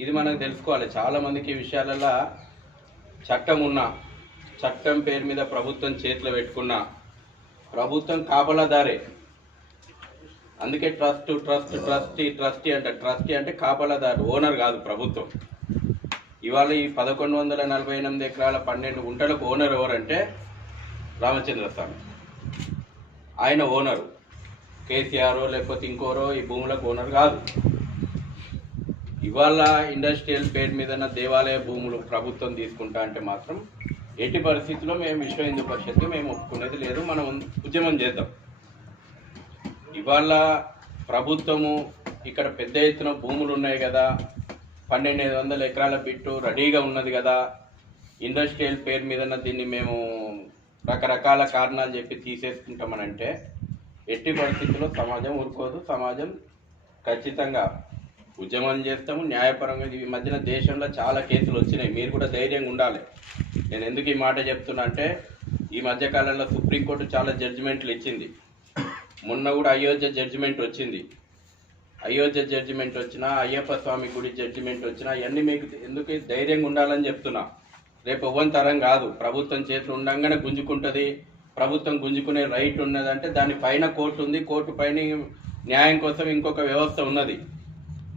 ఇది మనకు తెలుసుకోవాలి. చాలామందికి ఈ విషయాలలో చట్టం ఉన్న, చట్టం పేరు మీద ప్రభుత్వం చేతిలో పెట్టుకున్న, ప్రభుత్వం కాపలాదారే. అందుకే ట్రస్టీ అంటే కాపలాదారు, ఓనర్ కాదు ప్రభుత్వం. ఇవాళ ఈ 1148 ఎకరాల 12 గుంటలకు ఓనర్ ఎవరంటే రామచంద్ర స్వామి. ఆయన ఓనరు. కేసీఆర్ లేకపోతే ఇంకోరో ఈ భూములకు ఓనర్ కాదు. ఇవాళ ఇండస్ట్రియల్ పేరు మీద దేవాలయ భూములు ప్రభుత్వం తీసుకుంటా అంటే మాత్రం ఎట్టి పరిస్థితుల్లో మేము విశ్వ హిందూ పరిషత్కి మేము ఒప్పుకునేది లేదు. మనం ఉద్యమం చేద్దాం. ఇవాళ ప్రభుత్వము ఇక్కడ పెద్ద ఎత్తున భూములు ఉన్నాయి కదా, 1200 ఎకరాల బిట్టు రెడీగా ఉన్నది కదా, ఇండస్ట్రియల్ పేరు మీద దీన్ని మేము రకరకాల కారణాలు చెప్పి తీసేసుకుంటామనంటే ఎట్టి పరిస్థితుల్లో సమాజం ఊరుకోదు. సమాజం ఖచ్చితంగా ఉద్యమం చేస్తాము న్యాయపరంగా. ఈ మధ్యన దేశంలో చాలా కేసులు వచ్చినాయి. మీరు కూడా ధైర్యంగా ఉండాలి. నేను ఎందుకు ఈ మాట చెప్తున్నా అంటే ఈ మధ్యకాలంలో సుప్రీంకోర్టు చాలా జడ్జిమెంట్లు ఇచ్చింది. మొన్న కూడా అయోధ్య జడ్జిమెంట్ వచ్చింది. అయోధ్య జడ్జిమెంట్ వచ్చినా, అయ్యప్ప స్వామి గుడి జడ్జిమెంట్ వచ్చినా ఇవన్నీ మీకు ఎందుకు ధైర్యంగా ఉండాలని చెప్తున్నా. రేపు ఎవ్వని తరం కాదు. ప్రభుత్వం చేతులు ఉండగానే గుంజుకుంటుంది. ప్రభుత్వం గుంజుకునే రైట్ ఉన్నదంటే దాని పైన కోర్టు ఉంది. కోర్టు పైన న్యాయం కోసం ఇంకొక వ్యవస్థ ఉన్నది.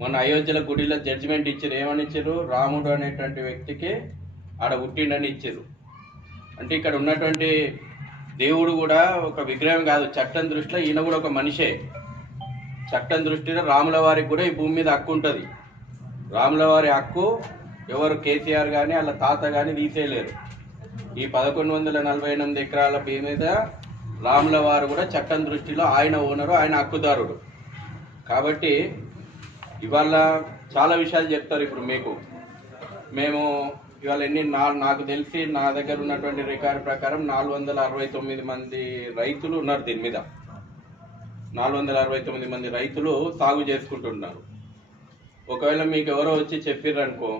మొన్న అయోధ్యల గుడిలో జడ్జిమెంట్ ఇచ్చారు. ఏమని ఇచ్చారు? రాముడు అనేటువంటి వ్యక్తికి ఆడ పుట్టిండని ఇచ్చారు. అంటే ఇక్కడ ఉన్నటువంటి దేవుడు కూడా ఒక విగ్రహం కాదు. చట్టం దృష్టిలో ఈయన కూడా ఒక మనిషే. చట్టం దృష్టిలో రాముల వారికి కూడా ఈ భూమి మీద హక్కు ఉంటుంది. రాముల వారి హక్కు ఎవరు కేసీఆర్ కానీ వాళ్ళ తాత కానీ తీసేయలేరు. ఈ 1148 ఎకరాల భూమి మీద రాముల వారు కూడా చట్టం దృష్టిలో ఆయన ఓనరు, ఆయన హక్కుదారుడు. కాబట్టి ఇవాళ చాలా విషయాలు చెప్తారు. ఇప్పుడు మేము ఇవాళ నాకు తెలిసి నా దగ్గర ఉన్నటువంటి రికార్డు ప్రకారం 469 మంది రైతులు ఉన్నారు. దీని మీద 469 మంది రైతులు సాగు చేసుకుంటున్నారు. ఒకవేళ మీకు ఎవరో వచ్చి చెప్పిర్రనుకో,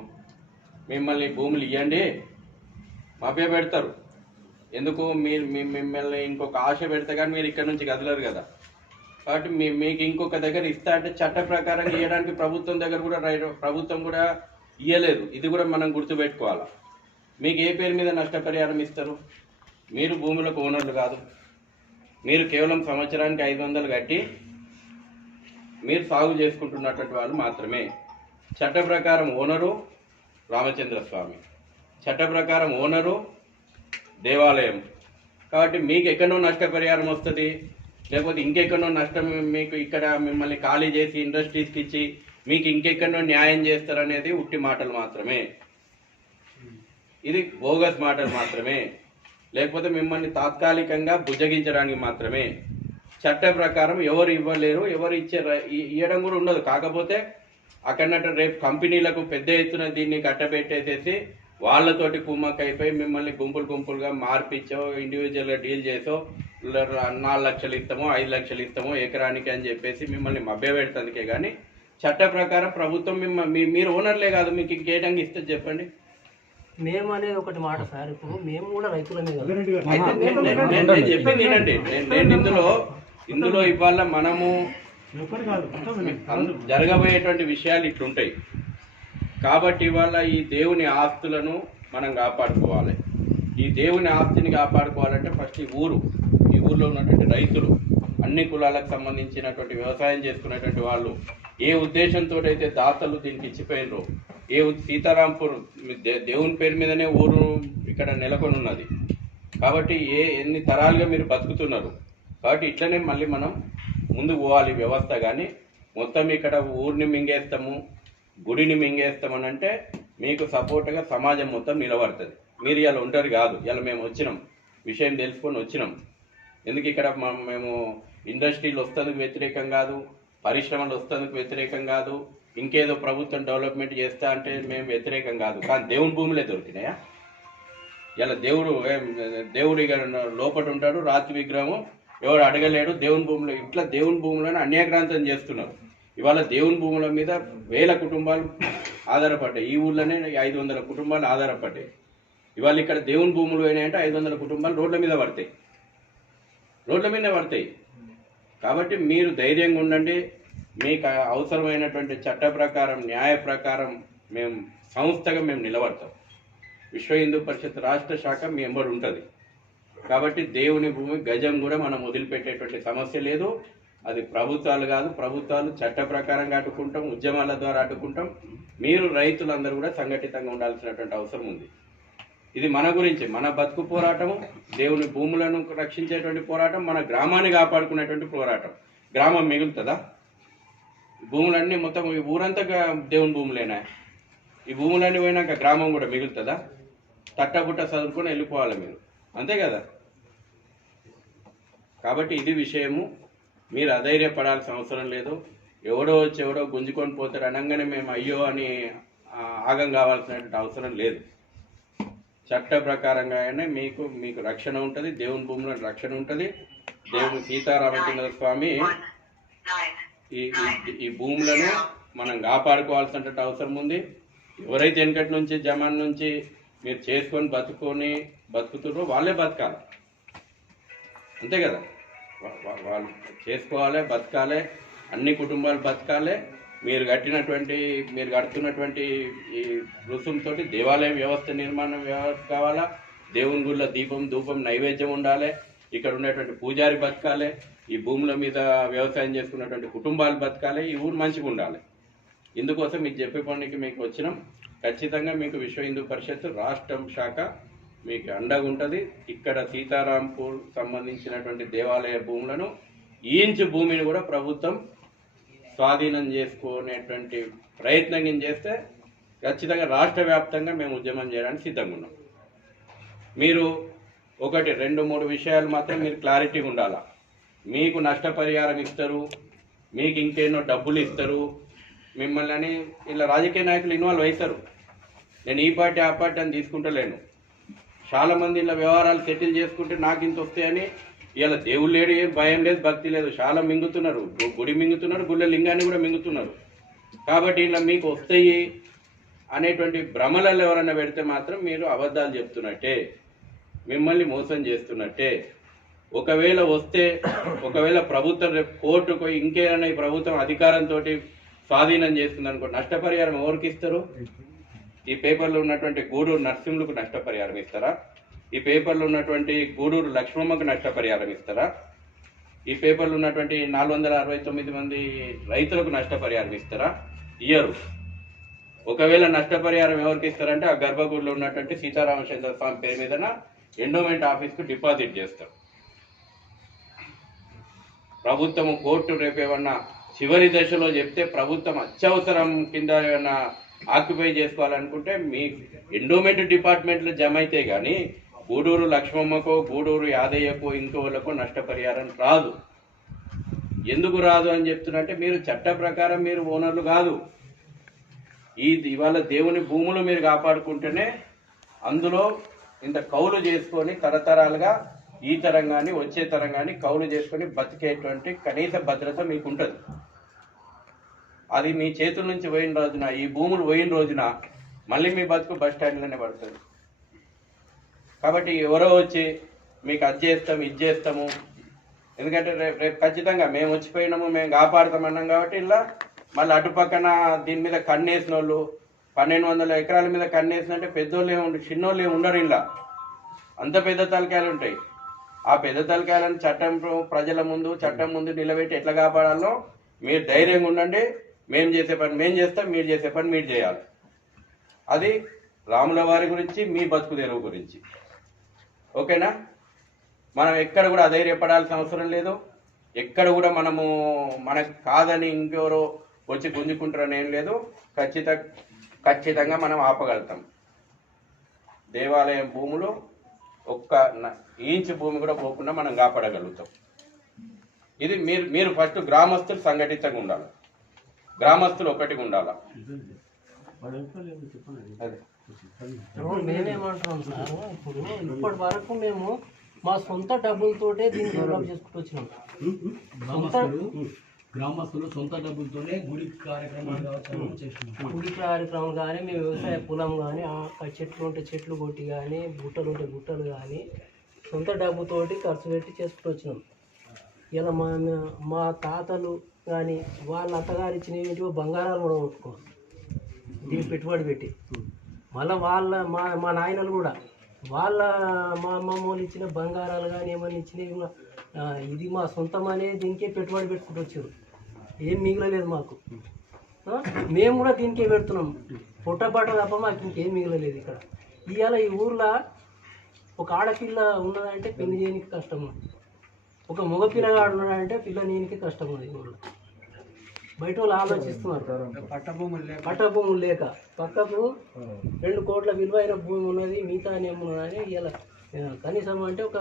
మిమ్మల్ని భూములు ఇవ్వండి మభ్య పెడతారు. ఎందుకు? మిమ్మల్ని ఇంకొక ఆశ పెడితే కానీ మీరు ఇక్కడ నుంచి కదలరు కదా. కాబట్టి మీకు ఇంకొక దగ్గర ఇస్తా అంటే చట్ట ప్రకారం ఇవ్వడానికి ప్రభుత్వం కూడా ఇవ్వలేదు. ఇది కూడా మనం గుర్తుపెట్టుకోవాలి. మీకు ఏ పేరు మీద నష్టపరిహారం ఇస్తారు? మీరు భూములకు ఓనర్లు కాదు. మీరు కేవలం సంవత్సరానికి 500 కట్టి మీరు సాగు చేసుకుంటున్నటువంటి వాళ్ళు మాత్రమే. చట్ట ప్రకారం ఓనరు రామచంద్ర స్వామి, చట్ట ప్రకారం ఓనరు దేవాలయం. కాబట్టి మీకు ఎక్కడో నష్టపరిహారం వస్తుంది, లేకపోతే ఇంకెక్కడో నష్టం మీకు ఇక్కడ మిమ్మల్ని ఖాళీ చేసి ఇండస్ట్రీస్కి ఇచ్చి మీకు ఇంకెక్కడో న్యాయం చేస్తారనేది ఉట్టి మాటలు మాత్రమే. ఇది బోగస్ మాటలు మాత్రమే. లేకపోతే మిమ్మల్ని తాత్కాలికంగా బుజ్జగించడానికి మాత్రమే. చట్ట ప్రకారం ఎవరు ఇవ్వలేరు, ఎవరు ఇవ్వడం కూడా ఉండదు. కాకపోతే అక్కడన్నట్టు రేపు కంపెనీలకు పెద్ద ఎత్తున దీన్ని కట్టబెట్టేసేసి వాళ్ళతోటి కుమ్మక్కైపోయి మిమ్మల్ని గుంపులుగా మార్పించో, ఇండివిజువల్గా డీల్ చేసో 4 లక్షలు ఇస్తామో 5 లక్షలు ఇస్తామో ఎకరానికి అని చెప్పేసి మిమ్మల్ని మభ్యపెడుతుందికే కానీ చట్ట ప్రకారం ప్రభుత్వం మీరు ఓనర్లే కాదు. మీకు ఇంకేటంగా ఇస్తుంది చెప్పండి? మేము అనేది ఒకటి మాట సార్. ఇప్పుడు మేము కూడా రైతులమే కదా. నేను చెప్పింది ఏంటంటే నేను ఇందులో ఇవాళ మనము జరగబోయేటువంటి విషయాలు ఇట్లుంటాయి. కాబట్టి ఇవాళ ఈ దేవుని ఆస్తులను మనం కాపాడుకోవాలి. ఈ దేవుని ఆస్తిని కాపాడుకోవాలంటే ఫస్ట్ ఈ ఊర్లో ఉన్నటువంటి రైతులు, అన్ని కులాలకు సంబంధించినటువంటి వ్యవసాయం చేసుకునేటువంటి వాళ్ళు ఏ ఉద్దేశంతో అయితే దాతలు దీనికి ఇచ్చిపోయినరో, సీతారాంపూర్ దేవుని పేరు మీదనే ఊరు ఇక్కడ నెలకొని ఉన్నది. కాబట్టి ఎన్ని తరాలుగా మీరు బతుకుతున్నారు. కాబట్టి ఇట్లనే మళ్ళీ మనం ముందుకు పోవాలి వ్యవస్థ. కానీ మొత్తం ఇక్కడ ఊరిని మింగేస్తాము, గుడిని మింగేస్తామని అంటే మీకు సపోర్ట్గా సమాజం మొత్తం నిలబడుతుంది. మీరు ఇలా ఉంటారు కాదు. ఇలా మేము వచ్చినాం, విషయం తెలుసుకొని వచ్చినాం. ఎందుకు ఇక్కడ మేము ఇండస్ట్రీలు వస్తేందుకు వ్యతిరేకం కాదు, పరిశ్రమలు వస్తేందుకు వ్యతిరేకం కాదు, ఇంకేదో ప్రభుత్వం డెవలప్మెంట్ చేస్తా అంటే మేము వ్యతిరేకం కాదు. కానీ దేవుని భూములే దొరికినాయా? ఇలా దేవుడు ఇక లోపల ఉంటాడు, రాతి విగ్రహం ఎవరు అడగలేడు. దేవుని భూములు ఇట్లా దేవుని భూములను అన్యాక్రాంతం చేస్తున్నారు. ఇవాళ దేవుని భూముల మీద 1000 కుటుంబాలు ఆధారపడ్డాయి. ఈ ఊళ్ళోనే 500 కుటుంబాలు ఆధారపడ్డాయి. ఇవాళ ఇక్కడ దేవుని భూములు పోయినాయంటే 500 కుటుంబాలు రోడ్ల మీద పడతాయి. కాబట్టి మీరు ధైర్యంగా ఉండండి. మీకు అవసరమైనటువంటి చట్ట ప్రకారం, న్యాయ ప్రకారం మేము సంస్థగా మేము నిలబడతాం. విశ్వ హిందూ పరిషత్ రాష్ట్ర శాఖ మీ ఎంబడి ఉంటుంది. కాబట్టి దేవుని భూమి గజం కూడా మనం వదిలిపెట్టేటువంటి సమస్య లేదు. అది ప్రభుత్వాలు కాదు, ప్రభుత్వాలు చట్ట ప్రకారంగా అడ్డుకుంటాం, ఉద్యమాల ద్వారా అడ్డుకుంటాం. మీరు రైతులందరూ కూడా సంఘటితంగా ఉండాల్సినటువంటి అవసరం ఉంది. ఇది మన గురించి, మన బతుకు పోరాటము, దేవుని భూములను రక్షించేటువంటి పోరాటం, మన గ్రామాన్ని కాపాడుకునేటువంటి పోరాటం. గ్రామం మిగులుతుందా? భూములన్నీ మొత్తం ఈ ఊరంతా దేవుని భూములేనా? ఈ భూములన్నీ పోయినాక గ్రామం కూడా మిగులుతుందా? తట్టబుట్ట చదువుకొని వెళ్ళిపోవాలి మీరు, అంతే కదా. కాబట్టి ఇది విషయము. మీరు అధైర్యపడాల్సిన అవసరం లేదు. ఎవడో వచ్చి ఎవడో గుంజుకొని పోతారు అనగానే మేము అయ్యో అని ఆగం కావాల్సినటువంటి అవసరం లేదు. చట్ట ప్రకారంగానే మీకు రక్షణ ఉంటుంది, దేవుని భూమిలో రక్షణ ఉంటుంది. దేవుని సీతారామచంద్ర స్వామి ఈ భూములను మనం కాపాడుకోవాల్సినటువంటి అవసరం ఉంది. ఎవరైతే వెనకటి నుంచి జమాన్ నుంచి మీరు చేసుకొని బతుకుతున్నారో వాళ్ళే బతకాలి, అంతే కదా. వాళ్ళు చేసుకోవాలి, బతకాలి, అన్ని కుటుంబాలు బతకాలి. మీరు కడుతున్నటువంటి ఈ రుసుముతో దేవాలయం వ్యవస్థ నిర్మాణం వ్యవస్థ కావాలా, దేవుని గుళ్ళ దీపం ధూపం నైవేద్యం ఉండాలి, ఇక్కడ ఉండేటువంటి పూజారి బతకాలి, ఈ భూముల మీద వ్యవసాయం చేసుకున్నటువంటి కుటుంబాలు బతకాలి, ఈ ఊరు మంచిగా ఉండాలి. ఇందుకోసం మీకు చెప్పే పనికి మీకు వచ్చినాం. ఖచ్చితంగా మీకు విశ్వ హిందూ పరిషత్ రాష్ట్రం శాఖ మీకు అండగా ఉంటుంది. ఇక్కడ సీతారాంపూర్ సంబంధించినటువంటి దేవాలయ భూములను ఇంచు భూమిని కూడా ప్రభుత్వం స్వాధీనం చేసుకునేటువంటి ప్రయత్నం చేస్తే ఖచ్చితంగా రాష్ట్ర వ్యాప్తంగా మేము ఉద్యమం చేయడానికి సిద్ధంగా ఉన్నాం. మీరు 1, 2, 3 విషయాలు మాత్రం మీరు క్లారిటీగా ఉండాలా. మీకు నష్టపరిహారం ఇస్తారు, మీకు ఇంకేనో డబ్బులు ఇస్తారు, మిమ్మల్ని ఇలా రాజకీయ నాయకులు ఇన్వాల్వ్ అవుతారు. నేను ఈ పార్టీ ఆ పార్టీ అని తీసుకుంటలేను. చాలా మంది ఇలా వ్యవహారాలు సెటిల్ చేసుకుంటే నాకు ఇంత వస్తాయని ఇలా దేవుళ్ళు లేడు, ఏం భయం లేదు, భక్తి లేదు, చాలా మింగుతున్నారు, గుడి మింగుతున్నారు, గుళ్ళ లింగాన్ని కూడా మింగుతున్నారు. కాబట్టి ఇలా మీకు వస్తాయి అనేటువంటి భ్రమలలో ఎవరైనా పెడితే మాత్రం మీరు అబద్ధాలు చెప్తున్నట్టే, మిమ్మల్ని మోసం చేస్తున్నట్టే. ఒకవేళ ప్రభుత్వం రేపు కోర్టుకు ఇంకేమైనా ఈ ప్రభుత్వం అధికారంతో స్వాధీనం చేస్తుంది అనుకో, నష్టపరిహారం ఎవరికి ఇస్తారు? ఈ పేపర్లో ఉన్నటువంటి గూడూరు నరసింహులకు నష్టపరిహారం ఇస్తారా? ఈ పేపర్లో ఉన్నటువంటి గూడూరు లక్ష్మమ్మకు నష్టపరిహారం ఇస్తారా? ఈ పేపర్లో ఉన్నటువంటి 469 మంది రైతులకు నష్టపరిహారం ఇస్తారా? ఇయ్యరు. ఒకవేళ నష్టపరిహారం ఎవరికి ఇస్తారంటే ఆ గర్భగుడిలో ఉన్నటువంటి సీతారామచంద్ర స్వామి పేరు మీద ఎండోమెంట్ ఆఫీస్కు డిపాజిట్ చేస్తారు. ప్రభుత్వం కోర్టు రేపేమన్నా చివరి దశలో చెప్తే ప్రభుత్వం అత్యవసరం కింద ఏమన్నా ఆక్యుపై చేసుకోవాలనుకుంటే మీ ఎండోమెంట్ డిపార్ట్మెంట్లో జమ అయితే కానీ గూడూరు లక్ష్మమ్మకో గూడూరు యాదయ్యకో ఇంకోళ్ళకో నష్టపరిహారం రాదు. ఎందుకు రాదు అని చెప్తున్నట్టే, మీరు చట్ట ప్రకారం మీరు ఓనర్లు కాదు. ఇవాళ దేవుని భూములు మీరు కాపాడుకుంటేనే అందులో ఇంత కౌలు చేసుకొని తరతరాలుగా ఈ తరం కానీ వచ్చే తరం కానీ కౌలు చేసుకొని బతికేటువంటి కనీస భద్రత మీకు ఉంటుంది. అది మీ చేతుల నుంచి పోయిన రోజున, ఈ భూములు పోయిన రోజున మళ్ళీ మీ బతుకు బస్ స్టాండ్లోనే పడుతుంది. కాబట్టి ఎవరో వచ్చి మీకు అది చేస్తాము ఇది చేస్తాము, ఎందుకంటే రేపు ఖచ్చితంగా మేము వచ్చిపోయినాము మేము కాపాడుతామన్నాం కాబట్టి ఇలా మళ్ళీ అటుపక్కన దీని మీద కన్నేసిన వాళ్ళు 1200 ఎకరాల మీద కన్నేసినంటే పెద్దోళ్ళే చిన్నోళ్ళే ఉండరు. ఇలా అంత పెద్ద తలకాయలు ఉంటాయి. ఆ పెద్ద తలకాయలను ప్రజల ముందు చట్టం ముందు నిలబెట్టి ఎట్లా కాపాడాలో మీరు ధైర్యంగా ఉండండి. మేము చేసే పని మేము చేస్తాం, మీరు చేసే పని మీరు చేయాలి. అది రాముల వారి గురించి, మీ బతుకు తెరువు గురించి. ఓకేనా? మనం ఎక్కడ కూడా అధైర్యపడాల్సిన అవసరం లేదు. ఎక్కడ కూడా మనకు కాదని ఇంకెవరో వచ్చి గుంజుకుంటారని ఏం లేదు. ఖచ్చితంగా మనం ఆపగలుగుతాం. దేవాలయం భూములు 1 ఇంచు భూమి కూడా పోకుండా మనం కాపాడగలుగుతాం. ఇది మీరు ఫస్ట్ గ్రామస్తులు సంఘటితంగా ఉండాలి, గ్రామస్తులు ఒకటిగా ఉండాలి. మేమేమంటున్నాం సార్, ఇప్పుడు ఇప్పటి వరకు మేము మా సొంత డబ్బులతోటే దీన్ని డెవలప్ చేసుకుంటూ వచ్చినాం. గ్రామస్తులు సొంత డబ్బులతోనే గుడి కార్యక్రమం కానీ మేము వ్యవసాయ పొలం కానీ చెట్లు ఉంటే చెట్లు కొట్టి కానీ గుట్టలు ఉంటే గుట్టలు కానీ సొంత డబ్బుతోటి ఖర్చు పెట్టి చేసుకుంటూ వచ్చినాం. ఇలా మా తాతలు కానీ వాళ్ళ అత్తగారు ఇచ్చిన బంగారాలు కూడా కొట్టుకోవాలి. దీనికి పెట్టుబడి పెట్టి మళ్ళీ వాళ్ళ మా నాయనలు కూడా వాళ్ళ మా అమ్మమ్మ వాళ్ళు ఇచ్చిన బంగారాలు కానీ ఏమన్నా ఇచ్చినవి కూడా, ఇది మా సొంతం అనేది దీనికే పెట్టుబడి పెట్టుకుంటూ వచ్చారు. ఏం మిగలలేదు మాకు. మేము కూడా దీనికే పెడుతున్నాం. పుట్టపాట తప్ప మాకు ఇంకేం మిగలలేదు ఇక్కడ. ఇవాళ ఈ ఊర్లో ఒక ఆడపిల్ల ఉన్నదంటే పెళ్లి చేయడానికి కష్టం, ఒక మగ పిల్లగాడు ఉన్నాడంటే పిల్ల నేనికి కష్టం ఉంది ఈ ఊర్లో. బయట వాళ్ళు ఆలోచిస్తున్నారు. పట్టభూములు లేక పక్కకు 2 కోట్ల విలువైన భూమి ఉన్నది, మిగతా ఏమున్నదని ఇలా కనీసం అంటే ఒక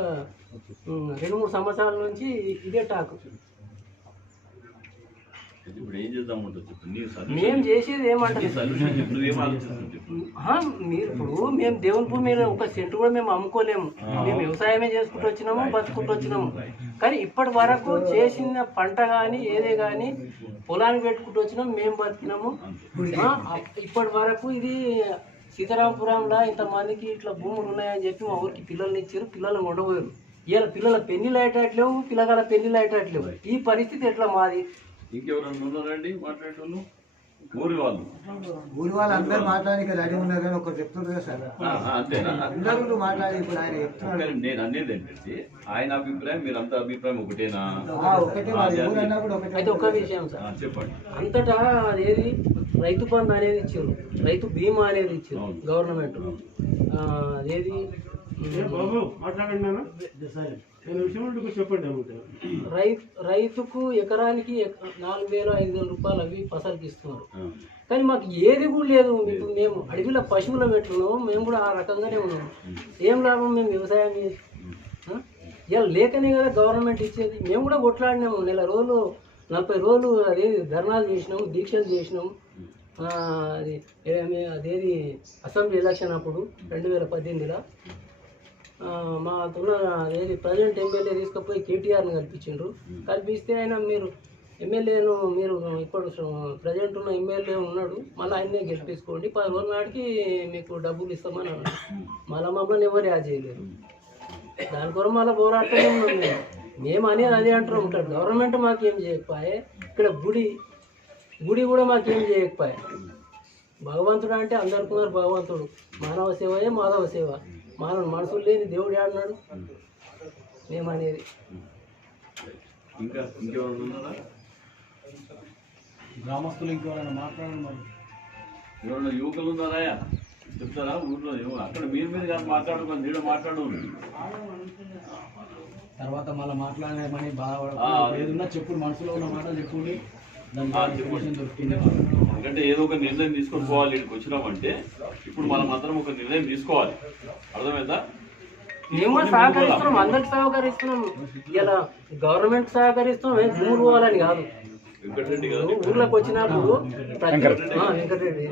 2-3 సంవత్సరాల నుంచి ఇదే టాక్. ఇప్పుడు ఏం చేద్దామంటావు చెప్పు. మేము చేసేది ఏమంటారు, మీరు ఇప్పుడు మేము దేవుని భూమి మీద 1 సెంటు కూడా మేము అమ్ముకోలేము. మేము వ్యవసాయమే చేసుకుంటూ వచ్చినాము, బతుకుంటూ వచ్చినాము. కానీ ఇప్పటి వరకు చేసిన పంట కానీ ఏదే కానీ పొలానికి పెట్టుకుంటూ వచ్చినాం, మేము బతికినాము. ఇప్పటి వరకు ఇది సీతారాంపురంలో ఇంతమందికి ఇట్లా భూములు ఉన్నాయని చెప్పి మా ఊరికి పిల్లల్ని ఇచ్చారు, పిల్లల్ని ఉండబోయారు. ఇలా పిల్లల పెళ్లిళ్ళు అయ్యేటట్లేవు, పిల్లగాల పెళ్లిళ్ళు అయ్యేటట్లేవు. ఈ పరిస్థితి ఎట్లా మాది? ఇంకెవరన్నా ఉన్నారండి మాట్లాడేటోళ్ళు? ఊరి వాళ్ళు అందరూ మాట్లాడానికి రెడీ ఉన్నారు కానీ ఒకరు చెప్తున్నారు కదా సార్, అంతేనా? అందరూ మాట్లాడి ఇప్పుడు ఆయన చెప్తున్నారు. నేను అనేది ఏంటంటే ఆయన అభిప్రాయం మీరంతా అభిప్రాయం ఒకటేనా? ఒకటే ఊరు అన్నప్పుడు ఒకటే. అయితే ఒక విషయం సార్, చెప్పండి. అంతటా అదేది రైతు బంధు అనేది ఇచ్చారు, రైతు బీమా అనేది ఇచ్చారు గవర్నమెంట్. అదేది రైతుకు ఎకరానికి 4,000-5,000 రూపాయలు అవి ఫసల్కి ఇస్తున్నారు. కానీ మాకు ఏది కూడా లేదు. ఇప్పుడు మేము అడవిలో పశువులు పెట్టుకున్నాము, మేము కూడా ఆ రకంగానే ఉన్నాము. ఏం లాభం మేము వ్యవసాయం చేసి? ఇలా లేకనే కదా గవర్నమెంట్ ఇచ్చేది. మేము కూడా కొట్లాడినాము, 40 రోజులు 40 రోజులు అదేది ధర్నాలు చేసినాము, దీక్షలు చేసినాము. అదేది అసెంబ్లీ ఎలక్షన్ అప్పుడు 2018లో మా అదేది ప్రజెంట్ ఎమ్మెల్యే తీసుకుపోయి కేటీఆర్ని కల్పించిండ్రు. కల్పిస్తే ఆయన మీరు ఎమ్మెల్యేను మీరు ఇప్పుడు ప్రజెంట్ ఉన్న ఎమ్మెల్యే ఉన్నాడు, మళ్ళీ ఆయన్నే గెలిపించుకోండి, 10 రోజుల నాటికి మీకు డబ్బులు ఇస్తామని అన్నాడు. మళ్ళీ మమ్మల్ని ఎవరు యాడ్ చేయలేరు. దాని కొరకు మళ్ళీ పోరాటమే ఉన్నాం మేము అనేది అదే అంటున్నాం. ఉంటాడు గవర్నమెంట్ మాకేం చేయకపోయే, ఇక్కడ గుడి కూడా మాకేం చేయకపోయే. భగవంతుడు అంటే అందరికున్నారు భగవంతుడు, మానవ సేవయే మాధవ సేవ. మనసులు లేని దేవుడు ఆడినాడు మేమనేది. గ్రామస్తులు ఇంకెవరైనా మాట్లాడండి. మరి ఎవరైనా యువకులు ఉన్నారా చెప్తారా? ఊర్లో అక్కడ మీరు కాదు మాట్లాడుకోండి, నీడ మాట్లాడు. తర్వాత మళ్ళీ మాట్లాడలేమని బాగా ఏదన్నా చెప్పు, మనసులో ఉన్న మాట చెప్పుండి. ఎందుకంటే ఏదో ఒక నిర్ణయం తీసుకొని పోవాలి. ఇక్కడికి వచ్చినామంటే ఇప్పుడు మనం అందరం ఒక నిర్ణయం తీసుకోవాలి. అర్థమైందా? మేము కూడా సహకరిస్తున్నాం, అందరికి సహకరిస్తున్నాం. ఇలా గవర్నమెంట్ సహకరిస్తున్నాం, భూములు పోవాలని కాదు. వెంకటరెడ్డి గారు ఊర్లోకి వచ్చినప్పుడు వెంకటరెడ్డి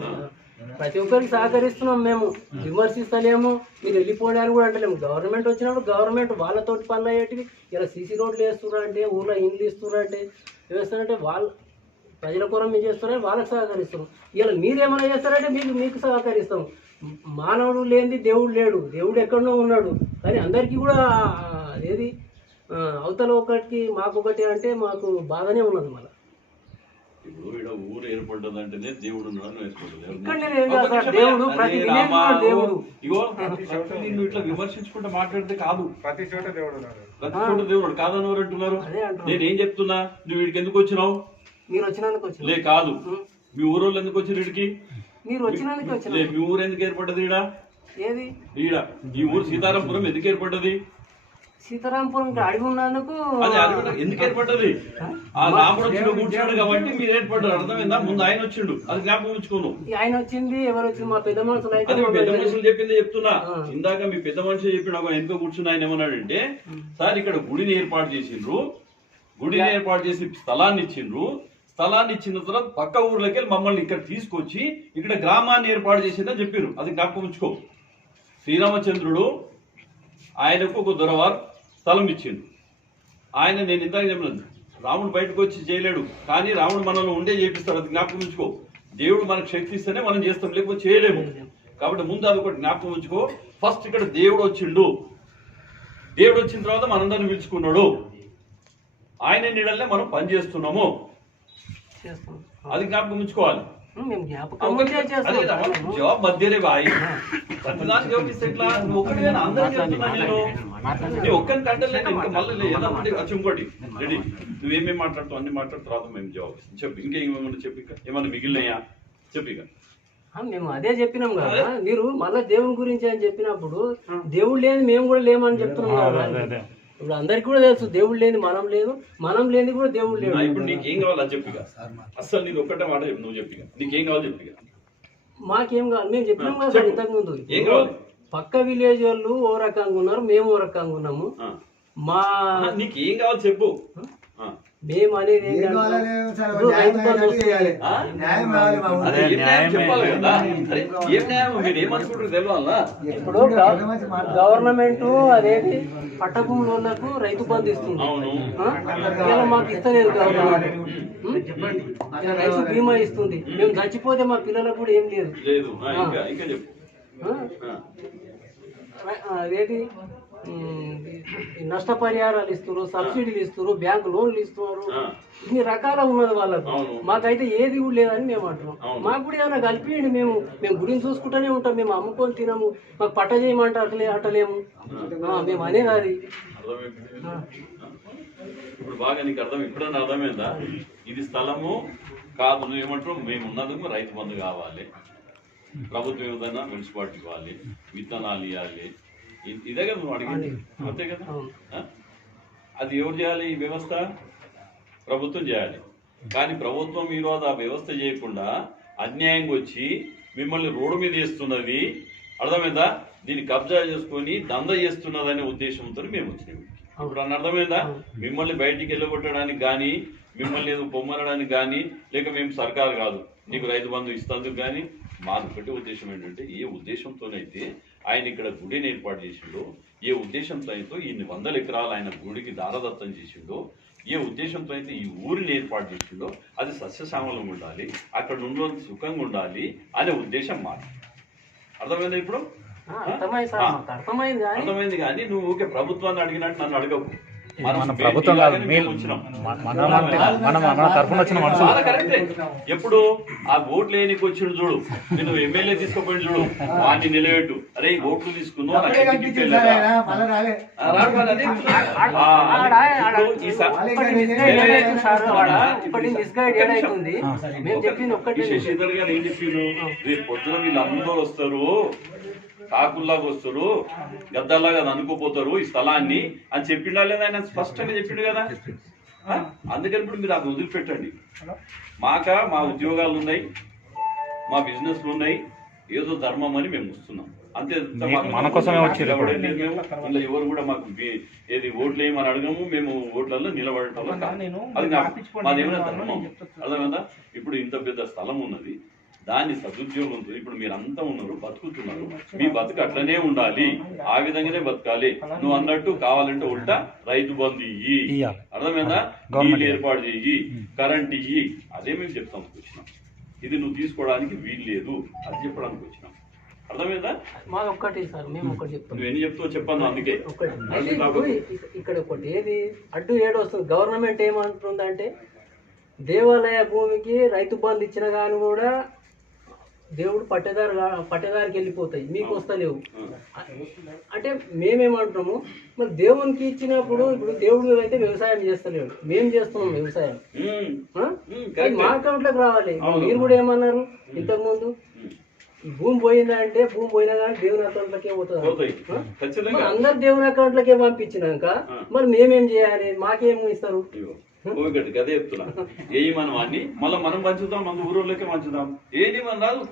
ప్రతి ఒక్కరికి సహకరిస్తున్నాం. మేము విమర్శిస్తలేము, మీరు వెళ్ళిపోవడానికి కూడా అంటలేము. గవర్నమెంట్ వచ్చినప్పుడు గవర్నమెంట్ వాళ్ళతోటి పనులు అయ్యేటివి. ఇలా సీసీ రోడ్లు వేస్తున్నారంటే, ఊళ్ళో ఇండ్లు ఇస్తున్నారంటే, వేస్తారంటే వాళ్ళు ప్రజల కొరం మీరు చేస్తున్నారని వాళ్ళకి సహకరిస్తాం. ఇలా మీరేమైనా చేస్తారంటే మీకు సహకరిస్తాం. మానవుడు లేనిది దేవుడు లేడు, దేవుడు ఎక్కడో ఉన్నాడు. కానీ అందరికీ కూడా ఏది అవతల ఒకటికి మాకొకటి అంటే మాకు బాగానే ఉన్నది. మళ్ళీ ఇప్పుడు ఊరు ఏర్పడ్డదంటేనే దేవుడు దేవుడు ప్రతి దేవుడు. ఇగో నిన్ను ఇట్లా విమర్శించుకుంటూ మాట్లాడితే కాదు, ప్రతి చోట దేవుడు కాదని ఎవరు అంటున్నారు? నేనేం చెప్తున్నా, నువ్వు వీడికి ఎందుకు వచ్చినావు? మీరు వచ్చినందుకు వచ్చి లే కాదు, మీ ఊరోళ్ళు ఎందుకు వచ్చారు వీడికి? మీరు వచ్చినందుకు వచ్చి. మీ ఊరు ఎందుకు ఏర్పడ్డది? ఏది ఈ ఊరు సీతారాంపురం ఎందుకు ఏర్పడ్డది? సీతారాంపురం అడిగి ఉన్నందుకు ఎందుకు ఏర్పడ్డది? ఆ రాముడు వచ్చిన కూర్చున్నాడు కాబట్టి మీరు ఏర్పడ్డారు. అర్థమైందా? ముందు ఆయన వచ్చిండు, అది జ్ఞాపకం ఉంచుకోను. ఆయన వచ్చింది, ఎవరు వచ్చింది? మా పెద్ద మనుషులు అయితే. అది పెద్ద మనుషులు చెప్పిందే చెప్తున్నా. ఇందాక మీ పెద్ద మనుషులు చెప్పిన ఎందుకో కూర్చున్న ఆయన ఏమన్నాడంటే, సార్ ఇక్కడ గుడిని ఏర్పాటు చేసిండ్రు, గుడిని ఏర్పాటు చేసి స్థలాన్ని ఇచ్చిండ్రు, స్థలాన్ని ఇచ్చిన తర్వాత పక్క ఊర్లోకి వెళ్ళి మమ్మల్ని ఇక్కడ తీసుకొచ్చి ఇక్కడ గ్రామాన్ని ఏర్పాటు చేసిందని చెప్పారు. అది జ్ఞాపకం ఉంచుకో. శ్రీరామచంద్రుడు ఆయనకు ఒక దొరవారు స్థలం ఇచ్చిండు. ఆయన నేను ఇందాక చెప్పినది, రాముడు బయటకు వచ్చి చేయలేడు, కానీ రాముడు మనల్ని ఉండే చేపిస్తాడు. అది జ్ఞాపకం ఉంచుకో. దేవుడు మనకు శక్తి ఇస్తేనే మనం చేస్తాం, లేకపోతే చేయలేము. కాబట్టి ముందు అది ఒకటి జ్ఞాపకం ఉంచుకో. ఫస్ట్ ఇక్కడ దేవుడు వచ్చిండు, దేవుడు వచ్చిన తర్వాత మనందరిని పిలుచుకున్నాడు, ఆయన నీడల్లే మనం పని చేస్తున్నాము. అది జ్ఞాపకం ఉంచుకోవాలి. మేము జ్ఞాపకం ఉంటే చేస్తాం. జవాబ్ మధ్యరే బాయ్ ప్రతిదానికి జవాబిస్తే ఇట్లా నువ్వు ఒక్కడివేనా అందరికీ చెప్తున్నా నేను నీ ఒక్కరిని కంటలేదు ఇంకా మళ్ళీ ఏదంటే వచ్చి ఇంకోటి రెడీ నువ్వేమేమి మాట్లాడుతావు అన్ని మాట్లాడిన తర్వాత మేము జవాబు ఇస్తాం చెప్పు ఇంకేమేమన్నా చెప్పి ఏమన్నా మిగిలినాయా చెప్పి మేము అదే చెప్పినాం కదా, మీరు మళ్ళీ దేవుని గురించి అని చెప్పినప్పుడు దేవుడు లేని మేము కూడా లేమని చెప్తున్నాం కదా. ఇప్పుడు అందరికి కూడా తెలుసు దేవుడు లేని మనం లేదు, మనం లేని కూడా దేవుడు లేదు. ఇప్పుడు నీకేం కావాలి అది చెప్పిగా అసలు నీకు ఒక్కటే మాట చెప్పు నువ్వు చెప్పిగా నీకేం కావాలి చెప్పిగా మాకేం కావాలి మేము చెప్పినాం కదా సార్ ఇంతకు ముందు. ఏం కావాలి పక్క విలేజ్ వాళ్ళు ఓ రకంగా ఉన్నారు, మేము ఓ రకంగా ఉన్నాము. మా నీకేం కావాలి చెప్పు మేము అనేది ఇప్పుడు గవర్నమెంట్ అదేంటి పట్ట భూముల వాళ్ళకు రైతు బంధు ఇస్తుంది, ఇలా మాకు ఇస్తలేదు గవర్నమెంట్. రైతు బీమా ఇస్తుంది, మేము చచ్చిపోతే మా పిల్లలకు కూడా ఏం లేదు. అదేంటి నష్టపరిహారాలు ఇస్తున్నారు, సబ్సిడీలు ఇస్తున్నారు, బ్యాంకు లోన్లు ఇస్తున్నారు, ఇన్ని రకాల ఉన్నది వాళ్ళకు. మాకైతే ఏది కూడా లేదని మేము అంటున్నాం. మాకు కూడా ఏమైనా కలిపియండి, మేము గుడిని చూసుకుంటూనే ఉంటాం, మేము అమ్ముకొని తినము, మాకు పట్ట చేయమంటే అట్టలేము, మేము అనేది అది. ఇప్పుడు బాగా నీకు అర్థం ఇప్పుడన్నా అర్థమైందా? ఇది స్థలము కాదు నువ్వు ఏమంటావు మేము ఉన్నది రైతు బంధు కావాలి, ప్రభుత్వం ఏదైనా మున్సిపాలిటీ ఇవ్వాలి, విత్తనాలు ఇవ్వాలి, ఇదే కదా నువ్వు అడిగింది అంతే కదా. అది ఎవరు చేయాలి? ఈ వ్యవస్థ ప్రభుత్వం చేయాలి. కానీ ప్రభుత్వం ఈరోజు ఆ వ్యవస్థ చేయకుండా అన్యాయంగా వచ్చి మిమ్మల్ని రోడ్డు మీద వేస్తున్నది అర్థమైందా? దీన్ని కబ్జా చేసుకొని దంద చేస్తున్నదనే ఉద్దేశంతో మేము వచ్చినాం. ఇప్పుడు అన్న అర్థమైందా? మిమ్మల్ని బయటికి వెళ్ళగొట్టడానికి కానీ మిమ్మల్ని ఏదో పొమ్మనడానికి కానీ లేక మేము సర్కారు కాదు నీకు రైతు బంధు ఇస్తందుకు కానీ మాది ఒకటి ఉద్దేశం ఏంటంటే ఏ ఉద్దేశంతోనైతే ఆయన ఇక్కడ గుడిని ఏర్పాటు చేసిండో, ఏ ఉద్దేశంతో అయితే ఇన్ని 100 ఎకరాలు ఆయన గుడికి దారదత్తం చేసిండో, ఏ ఉద్దేశంతో అయితే ఈ ఊరిని ఏర్పాటు చేసిండో అది సస్యశ్యామలంగా ఉండాలి, అక్కడ ఉన్న సుఖంగా ఉండాలి అనే ఉద్దేశం మాది. అర్థమైందా? ఇప్పుడు అర్థమైంది. కానీ నువ్వు ఊకే ప్రభుత్వాన్ని అడిగినట్టు నన్ను అడగవు. ప్రభుత్వం ఎప్పుడు ఆ ఓట్లు వేయనికి వచ్చిన చూడు, నేను ఎమ్మెల్యే తీసుకుపోయిన చూడు, వాడిని నిలబెట్టు. అరే ఓట్లు తీసుకున్నావు శశిధర్ గారు ఏం చెప్పిండు? రేపు పొద్దున వీళ్ళందరూ వస్తారు, కాకుల్లాగా వస్తారు, గద్దల్లాగా అది అనుకోపోతారు ఈ స్థలాన్ని అని చెప్పిండా లేదా? ఆయన స్పష్టంగా చెప్పిండు కదా. అందుకని ఇప్పుడు మీరు అది వదిలిపెట్టండి. మా ఉద్యోగాలు ఉన్నాయి, మా బిజినెస్లు ఉన్నాయి, ఏదో ధర్మం అని మేము వస్తున్నాం అంతే. మన కోసమే వచ్చారు. ఇలా ఎవరు కూడా మాకు ఏది ఓట్లు ఏమని అడగము, మేము ఓట్లలో నిలబడటం అది మాదేమైనా ధర్మం. అర్థమైందా? ఇప్పుడు ఇంత పెద్ద స్థలం ఉన్నది, దాన్ని సదుద్యోగంతో ఇప్పుడు మీరంతా ఉన్నారు, బతుకుతున్నారు, మీ బతుకు అట్లనే ఉండాలి, ఆ విధంగానే బతకాలి. నువ్వు అన్నట్టు కావాలంటే ఉల్టా రైతు బంధు ఇయ్యి, అర్థమైందా? నీళ్ళు ఏర్పాటు చెయ్యి, కరెంట్ ఇయ్యి, అదే మేము చెప్తానికి వచ్చినాం. ఇది నువ్వు తీసుకోవడానికి వీలు లేదు అది చెప్పడానికి వచ్చినాం. అర్థమైందా? మాకు ఒక్కటి సార్, మేము ఒకటి చెప్తాం. నువ్వు ఎన్ని చెప్తావు చెప్పాను. అందుకే ఇక్కడ ఒకటి ఏది అడ్డు ఏడు వస్తుంది. గవర్నమెంట్ ఏమంటుందంటే దేవాలయ భూమికి రైతు బంధు ఇచ్చిన కానీ కూడా దేవుడు పట్టేదారికి వెళ్ళిపోతాయి, మీకు వస్తలేవు అంటే మేమేమంటున్నాము. మరి దేవునికి ఇచ్చినప్పుడు ఇప్పుడు దేవుడు అయితే వ్యవసాయం చేస్తలేడు, మేము చేస్తున్నాం వ్యవసాయం, మా అకౌంట్లోకి రావాలి. మీరు కూడా ఏమన్నారు ఇంతకు ముందు, భూమి పోయిందంటే భూమి పోయినా కానీ దేవుని అకౌంట్లకే పోతుంది. అందరు దేవుని అకౌంట్లకే పంపించినాక మరి మేమేం చేయాలి? మాకేం ఇస్తారు? గదే చెప్తున్నా. ఏది మనం అన్ని మళ్ళీ మనం పంచుదాం, మన ఊరోళ్ళకే పంచుదాం. ఏది మన రాదు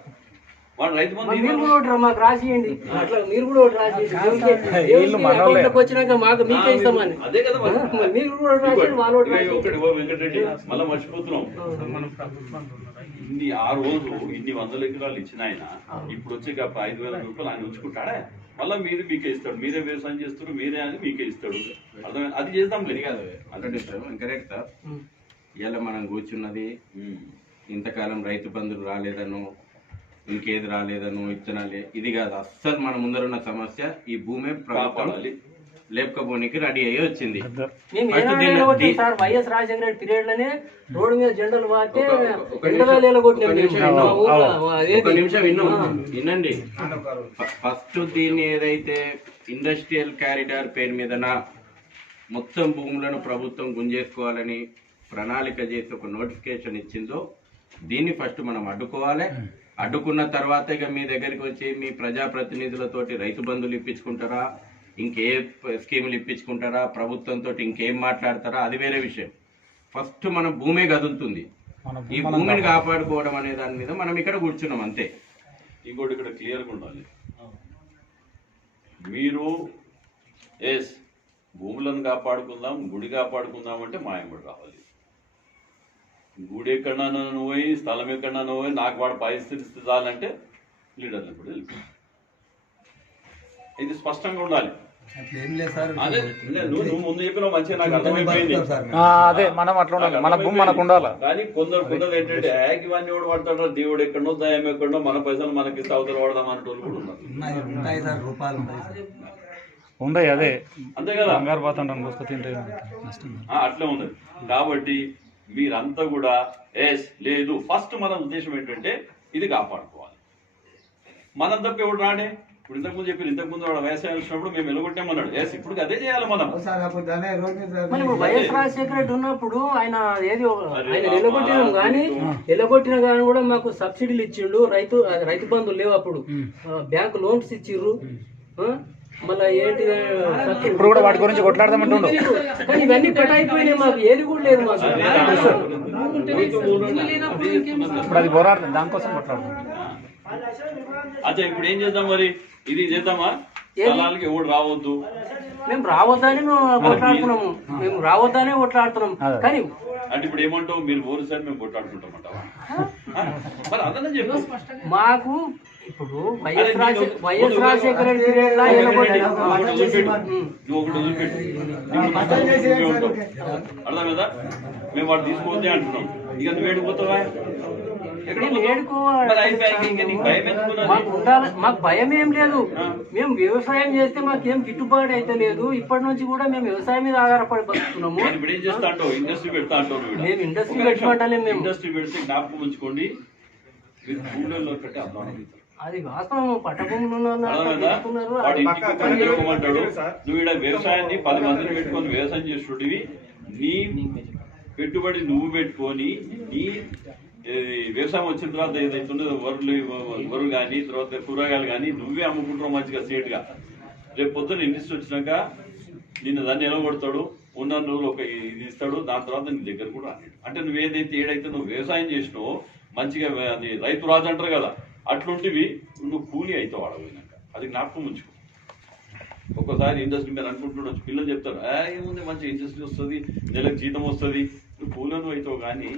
వాడు రైతు బంధు మాకు రాసియండి, అట్లా మీరు కూడా ఒకటి రాసియండి, వచ్చినాక మాకు మీకే ఇస్తామని. అదే కదా మీరు కూడా ఒకటి వెంకటరెడ్డి మళ్ళీ మర్చిపోతున్నాం. ఆ రోజు ఇన్ని 100 ఎకరాలు ఇచ్చిన ఆయన ఇప్పుడు వచ్చి 5,000 రూపాయలు ఆయన ఉంచుకుంటాడా? మళ్ళీ మీరు మీకే ఇస్తాడు, మీరే వ్యవసాయం చేస్తారు, మీరే అని మీకే ఇస్తాడు. అర్థమైంది? అది చేద్దాం లేదు కాదు కరెక్ట్. ఇలా మనం కూర్చున్నది ఇంతకాలం రైతు బంధువులు రాలేదను, ఇంకేది రాలేదను, ఇత్తనాలే, ఇది కాదు. అస్సలు మన ముందరున్న సమస్య ఈ భూమి కాపాడాలి. లేపుకపోనికి రెడీ అయ్యి వచ్చింది. మేము First ఏనాడు దీన్ని- ఎలగొట్టాం సార్, వైఎస్ రాజశేఖర రెడ్డి పీరియడ్ లోనే రోడ్డు మీద జెండాలు వాడితే ఒక ఎండగాలు ఎలగొట్టినాం. నిమిషం మేము. విన్నాం. మా ఊర్లో ఒక నిమిషం విన్నాం. ఆ. వినండి. ఫస్ట్ దీన్ని ఏదైతే ఇండస్ట్రియల్ కారిడార్ పేరు మీదన మొత్తం భూములను ప్రభుత్వం గుంజేసుకోవాలని ప్రణాళిక చేసి ఒక నోటిఫికేషన్ ఇచ్చిందో దీన్ని ఫస్ట్ మనం అడ్డుకోవాలి. అడ్డుకున్న తర్వాత ఇక మీ దగ్గరికి వచ్చి మీ ప్రజాప్రతినిధులతోటి రైతు బంధువులు ఇప్పించుకుంటారా, ఇంకే స్కీములు ఇప్పించుకుంటారా, ప్రభుత్వంతో ఇంకేం మాట్లాడతారా, అది వేరే విషయం. ఫస్ట్ మన భూమే కదులుతుంది. ఈ భూమిని కాపాడుకోవడం అనే దాని మీద మనం ఇక్కడ కూర్చున్నాం అంతే. ఇంకోటి ఇక్కడ క్లియర్గా ఉండాలి. మీరు ఎస్ భూములను కాపాడుకుందాం, గుడి కాపాడుకుందాం అంటే మాయంబడి రావాలి. గుడి ఎక్కడన్నా నువ్వు పోయి, స్థలం ఎక్కడన్నా నువ్వు పోయి, నాకు వాడు పరిస్థితి చాలంటే లీడర్లు కూడా వెళ్ళిపోయి. ఇది స్పష్టంగా ఉండాలి. అట్లేం లేదు సార్. అదే నువ్వు ముందు చెప్పిన మంచిగా నాకు అర్థమైపోయింది. అదే మనం అట్లా ఉండాలి, మన భూమి మనకు ఉండాలి. కానీ కొందరు ఏంటంటే ఇవన్నీ కూడా పడతాడు, దేవుడు ఎక్కడో దయం ఎక్కడో, మన పైసలు మనకి ఇస్తే అవతల వాడదాం అనేటోళ్ళు కూడా ఉన్నారు. ఉంటాయి సార్, రూపాయలు ఉంటాయి సార్. ఉండయి అదే అంతే కదా, బంగారు పోతుంటాను వస్తూ తింటే అట్లే ఉన్నది. కాబట్టి మీరంతా కూడా ఎస్ లేదు, ఫస్ట్ మన ఉద్దేశం ఏంటంటే ఇది కాపాడుకోవాలి. మనం తప్ప ఎవడు రాడే. ఇప్పుడు ఇంతకుముందు చెప్పారు, ఇంతకుముందు వాడు వ్యవసాయం వచ్చినప్పుడు మేము వెలుగొట్టామన్నాడు. ఎస్ ఇప్పుడు అదే చేయాలి మనం. సార్ అప్పుడు దానే రోడ్ మీద మరి ఇప్పుడు వైఎస్ రాజశేఖర రెడ్డి ఉన్నప్పుడు ఆయన ఆయన నిలబొట్టినాం కానీ నిలబొట్టిన కానీ కూడా మాకు సబ్సిడీలు ఇచ్చిండు. రైతు బంధువులు లేవు అప్పుడు, బ్యాంకు లోన్స్ ఇచ్చిర్రు. మళ్ళీ ఏంటి ఇప్పుడు కూడా వాటి గురించి కొట్లాడదామంటుండు. కానీ ఇవన్నీ కట్ అయిపోయినాయి, మాకు ఏది కూడా లేదు. మాకు ఇప్పుడు అది పోరాడతాం, దానికోసం కొట్లాడతాం. అచ్చా ఇప్పుడు ఏం చేద్దాం మరి, ఇది చేద్దామా, స్థలాలకి ఎవడు రావద్దు. మేము రావద్దని కొట్లాడుతున్నాము, మేము రావద్దని కొట్లాడుతున్నాం. కానీ అంటే ఇప్పుడు ఏమంటావు, మీరు ఊరు సైడ్ మేము కొట్లాడుకుంటామంటావా? మరి అదనే చెప్పు. మాకు ఇప్పుడు వైఎస్ రాజశేఖర రెడ్డి పీరియడ్ లా ఎలగొట్టి నువ్వు ఒకటి వదిలిపెట్టు. అర్థమైందా? మేము వాడు తీసుకోవద్దే అంటున్నాం. ఇక నువ్వు ఏడిపోతావా? మాకు భయం ఏం లేదు. మేము వ్యవసాయం చేస్తే మాకేం గిట్టుబాటు అయితే లేదు. ఇప్పటి నుంచి కూడా మేము వ్యవసాయం మీద ఆధారపడి బతుకుతున్నాము. ఇప్పుడు ఏం చేస్తా అంటావు, ఇండస్ట్రీ పెడతా అంటావు. మేము ఇండస్ట్రీ పెట్టమంటానే. మేము ఇండస్ట్రీ పెడితే జ్ఞాపకం ఉంచుకోండి, భూములలో పెట్టి అర్థం. అది వాస్తవం. పట్టభూములు వాడు ఇంటికి పనిచేయమంటాడు. నువ్వు ఇక్కడ వ్యవసాయాన్ని 10 మందిని పెట్టుకొని వ్యవసాయం చేస్తుంటివి. నీ పెట్టుబడి నువ్వు పెట్టుకొని నీ వ్యవసాయం వచ్చిన తర్వాత ఏదైతుందో వరులు కానీ తర్వాత కూరగాయలు కానీ నువ్వే అమ్ముకుంటున్నావు మంచిగా సేట్గా. రేపు పొద్దున్న ఇండస్ట్రీ వచ్చినాక నిన్ను దాన్ని ఎలగొడతాడు, ఉన్న రోజులు ఒక ఇది ఇస్తాడు, దాని తర్వాత నీ దగ్గర కూడా రాలేడు. అంటే నువ్వు ఏదైతే నువ్వు వ్యవసాయం చేసినావో మంచిగా, అది రైతు రాజు అంటారు కదా, అట్లుంటివి నువ్వు కూలీ అవుతావు ఆడపోయినాక. అది జ్ఞాపకం ఉంచుకో. ఒక్కోసారి ఇండస్ట్రీ మీరు అనుకుంటుండొచ్చు, పిల్లలు చెప్తారు ఏముంది మంచి ఇండస్ట్రీ వస్తుంది, నెలకు జీతం వస్తుంది, నువ్వు కూలను అవుతావు కానీ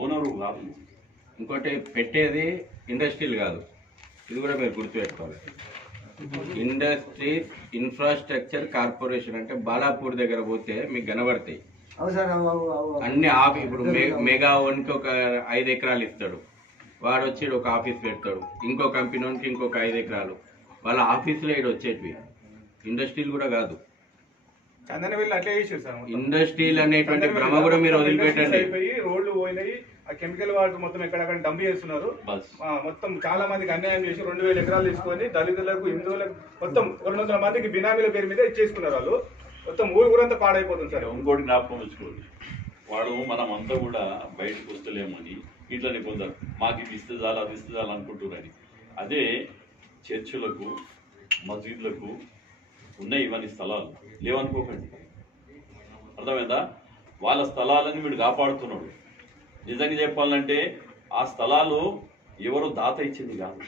ఓనరు కాదు. ఇంకోటి పెట్టేది ఇండస్ట్రీలు కాదు, ఇది కూడా మీరు గుర్తుపెట్టుకోవాలి. ఇండస్ట్రీ ఇన్ఫ్రాస్ట్రక్చర్ కార్పొరేషన్ అంటే బాలాపూర్ దగ్గర పోతే మీకు కనబడతాయి అన్ని. ఇప్పుడు మెగా ఓన్కి ఒక 5 ఎకరాలు ఇస్తాడు, వాడు వచ్చి ఒక ఆఫీస్ పెడతాడు. ఇంకో కంపెనీ వానికి ఇంకొక 5 ఎకరాలు, వాళ్ళ ఆఫీసులో ఇక్కడ వచ్చేటివి. ఇండస్ట్రీలు కూడా కాదు, ఇండస్ట్రీలు అనేటువంటి భ్రమ కూడా మీరు వదిలిపెట్టండి. రోడ్లు పోయినాయి, ఆ కెమికల్ వాటర్ మొత్తం ఎక్కడక్కడ డంప్ చేస్తున్నారు. మొత్తం చాలా మందికి అన్యాయం చేసి 2000 ఎకరాలు తీసుకొని దళితులకు, హిందువులకు మొత్తం 200 మందికి బినామీల పేరు మీద ఇచ్చేసుకున్నారు. వాళ్ళు మొత్తం ఊరంతా పాడైపోతుంది సార్. ఇంకోటి జ్ఞాపకం ఉంచుకోండి, వాడు మనం అంతా కూడా బయటకు వస్తలేమని ఇట్లనే పొందారు, మాకు ఇది ఇస్తే చాలు అది ఇస్తే చాలు అనుకుంటున్నారని. అదే చర్చిలకు మసీదులకు ఉన్నాయి ఇవన్నీ స్థలాలు, లేవనుకోకండి. అర్థమైందా? వాళ్ళ స్థలాలని వీడు కాపాడుతున్నాడు. నిజంగా చెప్పాలంటే ఆ స్థలాలు ఎవరో దాత ఇచ్చింది కాదు,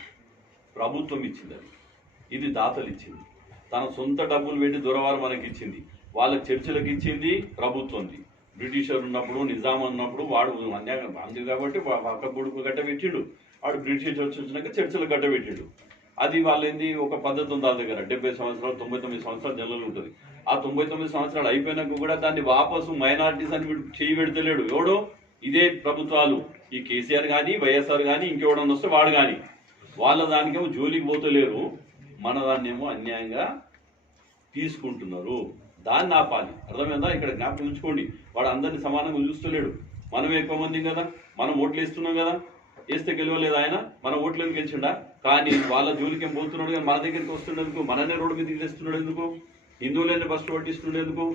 ప్రభుత్వం ఇచ్చింది. అది ఇది దాతలు ఇచ్చింది, తన సొంత డబ్బులు పెట్టి దొరవారు మనకి ఇచ్చింది. వాళ్ళ చర్చిలకు ఇచ్చింది ప్రభుత్వంది. బ్రిటిషర్ ఉన్నప్పుడు, నిజాం ఉన్నప్పుడు వాడు అన్యాయం అంది కాబట్టి పక్క గుడుకు గట్టబెట్టిండు. వాడు బ్రిటిష్ చర్చ్ వచ్చినాక చర్చిలకు గట్టబెట్టిండు. అది వాళ్ళేంది ఒక పద్ధతి ఉంది వాళ్ళ దగ్గర. 70 సంవత్సరాలు 99 సంవత్సరాలు జనరల్ ఉంటుంది. ఆ 99 సంవత్సరాలు అయిపోయినాక కూడా దాన్ని వాపసు మైనారిటీస్ అని చేయి పెడతలేడు ఎవడో. ఇదే ప్రభుత్వాలు, ఈ కేసీఆర్ కానీ వైఎస్ఆర్ కానీ ఇంకెవడన్నా వస్తే వాడు కానీ, వాళ్ళ దానికేమో జోలికి పోతలేరు, మన దాన్నేమో అన్యాయంగా తీసుకుంటున్నారు. దాన్ని ఆపాలి. అర్థమైందా? ఇక్కడ జ్ఞాపకం ఉంచుకోండి. వాడు అందరినీ సమానంగా చూస్తలేడు. మనమే ఎక్కువ మంది కదా, మనం ఓట్లు వేస్తున్నాం కదా, వేస్తే గెలవలేదు ఆయన, మన ఓట్లు ఎందుకు గెలిచిండా? కానీ వాళ్ళ జోలికి ఏం పోతున్నాడు కానీ మన దగ్గరికి వస్తుండేందుకు, మననే రోడ్డు మీదకి తెస్తున్నాడు ఎందుకు? హిందువులనే ఫస్ట్ పట్టిస్తుండేందుకు?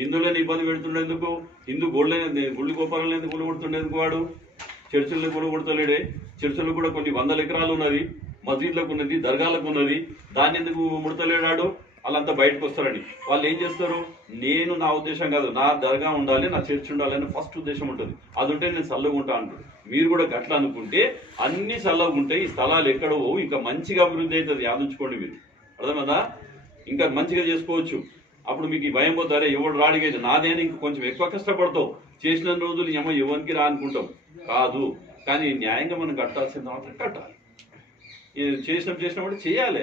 హిందువులని ఇబ్బంది పెడుతుండేందుకు? హిందూ గుళ్ళు గోపాలను ఎందుకు గుళ్ళు కొడుతుండేందుకు? వాడు చర్చిలను గుళ్ళు కొడతలేడే. చర్చిలకు కూడా కొన్ని 100 ఎకరాలు ఉన్నది, మసీద్లకు ఉన్నది, దర్గాలకు ఉన్నది. దాన్ని ఎందుకు ముడతలేడాడు? వాళ్ళంతా బయటకు వస్తారని. వాళ్ళు ఏం చేస్తారు? నేను, నా ఉద్దేశం కాదు, నా దర్గా ఉండాలి, నా చర్చ్ ఉండాలి అని ఫస్ట్ ఉద్దేశం ఉంటుంది. అది ఉంటే నేను చల్లగా ఉంటా అంటాడు. మీరు కూడా గట్ల అనుకుంటే అన్ని చల్లగా ఉంటాయి. ఈ స్థలాలు ఎక్కడో ఇంకా మంచిగా అభివృద్ధి అవుతుంది. ఆలోచించుకోండి మీరు. అర్థమైందా? ఇంకా మంచిగా చేసుకోవచ్చు. అప్పుడు మీకు ఈ భయం పోతారే, ఎవడు రాడిగైతే నాదేని ఇంక కొంచెం ఎక్కువ కష్టపడతావు. చేసిన రోజులు ఎవరికి రా అనుకుంటాం. కాదు, కానీ న్యాయంగా మనం కట్టాల్సింది మాత్రం కట్టాలి. చేసినప్పుడు చేయాలి.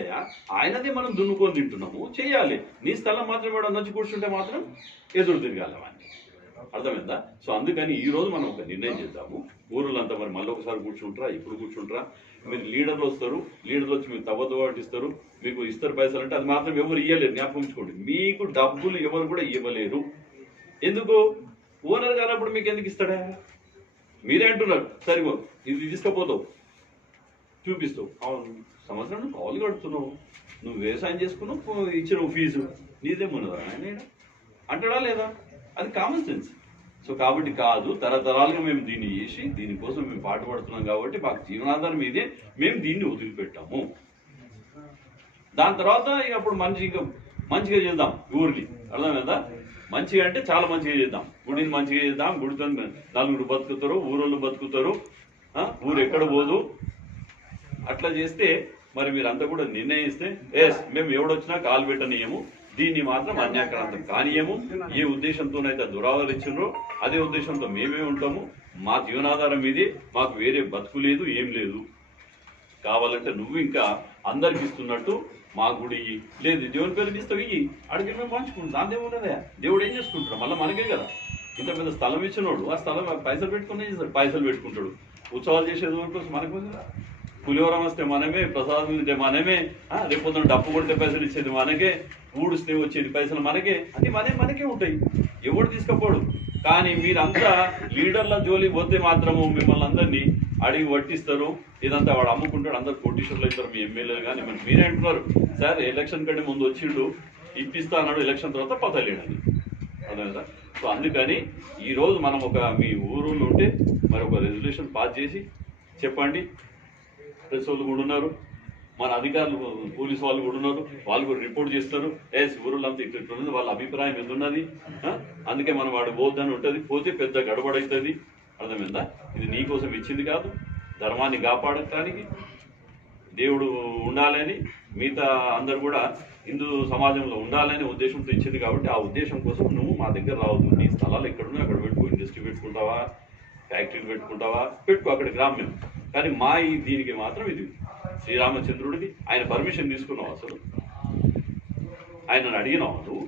ఆయనదే మనం దున్నుకొని తింటున్నాము, చేయాలి. నీ స్థలం మాత్రం కూడా నచ్చి కూర్చుంటే మాత్రం ఎదురు తిరగాలి అవన్నీ. అర్థమైందా? సో అందుకని ఈ రోజు మనం ఒక నిర్ణయం చేద్దాము. ఊరులంతా మరి మళ్ళీ ఒకసారి కూర్చుంటారా, ఇప్పుడు కూర్చుంటారా? మీరు లీడర్లు వస్తారు, లీడర్లు వచ్చి మీకు తవ్వతో ఇస్తారు, మీకు ఇస్తారు పైసలు అంటే అది మాత్రం ఎవరు ఇవ్వలేరు. జ్ఞాపకం ఉంచుకోండి. మీకు డబ్బులు ఎవరు కూడా ఇవ్వలేరు. ఎందుకు? ఓనర్ కానప్పుడు మీకు ఎందుకు ఇస్తాడా? మీరే అంటున్నారు, సరిగో ఇది తీసుకపోతావు, చూపిస్తావు. అవును, సంవత్సరం నువ్వు కావాలి కడుతున్నావు, నువ్వు వ్యవసాయం చేసుకున్నావు, ఇచ్చిన ఫీజు నీదేమున్నదా ఆయన అంటాడా లేదా? అది కామన్ సెన్స్. సో కాబట్టి కాదు, తరతరాలుగా మేము దీన్ని చేసి దీనికోసం మేము పాటుపడుతున్నాం కాబట్టి మాకు జీవనాధారం ఇదే, మేము దీన్ని వదిలిపెట్టాము. దాని తర్వాత ఇక అప్పుడు మంచిగా చేద్దాం ఊరిని. అర్థమైందా? మంచిగా అంటే చాలా మంచిగా చేద్దాం. గుడిని మంచిగా చేద్దాం. గుడితో నలుగురు బతుకుతారు, ఊరోళ్ళు బతుకుతారు, ఊరు ఎక్కడ పోదు. అట్లా చేస్తే మరి మీరంతా కూడా నిర్ణయిస్తే మేము ఎవడొచ్చినా కాలు పెట్టనీయము, దీన్ని మాత్రం అన్యాక్రాంతం కానీయము. ఏ ఉద్దేశంతోనైతే దురావరించారో అదే ఉద్దేశంతో మేమే ఉంటాము. మా జీవనాధారం ఇది, మాకు వేరే బతుకు లేదు, ఏం లేదు. కావాలంటే నువ్వు ఇంకా అందరికి ఇస్తున్నట్టు మా గుడి లేదు, దేవుని పేరు ఇస్తావు, ఇవి అడిగి మేము పంచుకుంటాం. దాని ఏమున్నదే? దేవుడు ఏం చేసుకుంటాడు? మళ్ళీ మనకే కదా. ఇంత పెద్ద స్థలం ఇచ్చినోడు ఆ స్థలం పైసలు పెట్టుకునే చేస్తాడు, పైసలు పెట్టుకుంటాడు. ఉత్సవాలు చేసేది కోసం మనకు కదా. పులిహోరం వస్తే మనమే, ప్రసాదం తింటే మనమే, రేపు డప్పు కొడితే పైసలు ఇచ్చేది మనకే, ఊడిస్తే వచ్చేది పైసలు మనకే. అంటే మనకే ఉంటాయి, ఎవడు తీసుకపోడు. కానీ మీరంతా లీడర్ల జోలి పోతే మాత్రము మిమ్మల్ని అందరినీ అడిగి పట్టిస్తారు. ఇదంతా వాడు అమ్ముకుంటాడు, అందరు కోటీశ్వర్లు అవుతారు. మీ ఎమ్మెల్యేలు కానీ మీరే అంటున్నారు, సార్ ఎలక్షన్ కంటే ముందు వచ్చిండు, ఇప్పిస్తా అన్నాడు, ఎలక్షన్ తర్వాత పతలేడని. అర్థమైందా? సో అందుకని ఈరోజు మనం మీ ఊరులో ఉంటే మరి ఒక రెజల్యూషన్ పాస్ చేసి చెప్పండి. ప్రెస్ వాళ్ళు కూడా ఉన్నారు, మన అధికారులు పోలీసు వాళ్ళు కూడా ఉన్నారు, వాళ్ళు కూడా రిపోర్ట్ చేస్తారు. ఊరులో అంతా ఇట్లున్నది, వాళ్ళ అభిప్రాయం ఎందున్నది, అందుకే మనం వాడు పోద్దని ఉంటుంది. పోతే పెద్ద గడబడవుతుంది. అర్థమైందా? ఇది నీకోసం ఇచ్చింది కాదు, ధర్మాన్ని కాపాడటానికి, దేవుడు ఉండాలని, మిగతా అందరు కూడా హిందూ సమాజంలో ఉండాలనే ఉద్దేశంతో ఇచ్చింది. కాబట్టి ఆ ఉద్దేశం కోసం నువ్వు మా దగ్గర రావద్దు. నీ స్థలాలు ఎక్కడున్నా అక్కడ పెట్టుకో. ఇండస్ట్రీ పెట్టుకుంటావా, ఫ్యాక్టరీలు పెట్టుకుంటావా, పెట్టుకో, అక్కడ గ్రామ్యం. కానీ దీనికి మాత్రం ఇది శ్రీరామచంద్రుడికి ఆయన పర్మిషన్ తీసుకున్నావు? అసలు ఆయనను అడిగినావు నువ్వు?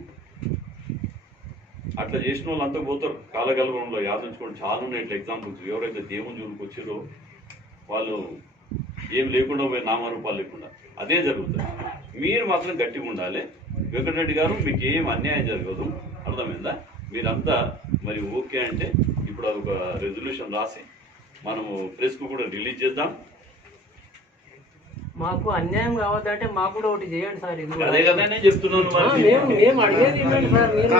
అట్లా చేసిన వాళ్ళు అంతా పోతారు కాలగలగంలో. యాదించుకోండి, చాలా ఉన్నాయి ఇట్లా ఎగ్జాంపుల్స్. ఎవరైతే దేవుని జోలికి వచ్చారో వాళ్ళు ఏం లేకుండా పోయి నామరూపాలు లేకుండా అదే జరుగుతుంది. మీరు మాత్రం గట్టిగా ఉండాలి. వెంకటరెడ్డి గారు, మీకు ఏం అన్యాయం జరగదు. అర్థమైందా? మీరంతా మరి ఓకే అంటే ఇప్పుడు అదొక రెజల్యూషన్ రాసి మనము ప్రెస్కు కూడా రిలీజ్ చేద్దాం. మాకు అన్యాయం కావద్దంటే మాకు కూడా ఒకటి చేయండి సార్. ఇది అదే కదా నేను చెప్తున్నాను. మేము అడిగేది ఏంటంటే సార్, మీరు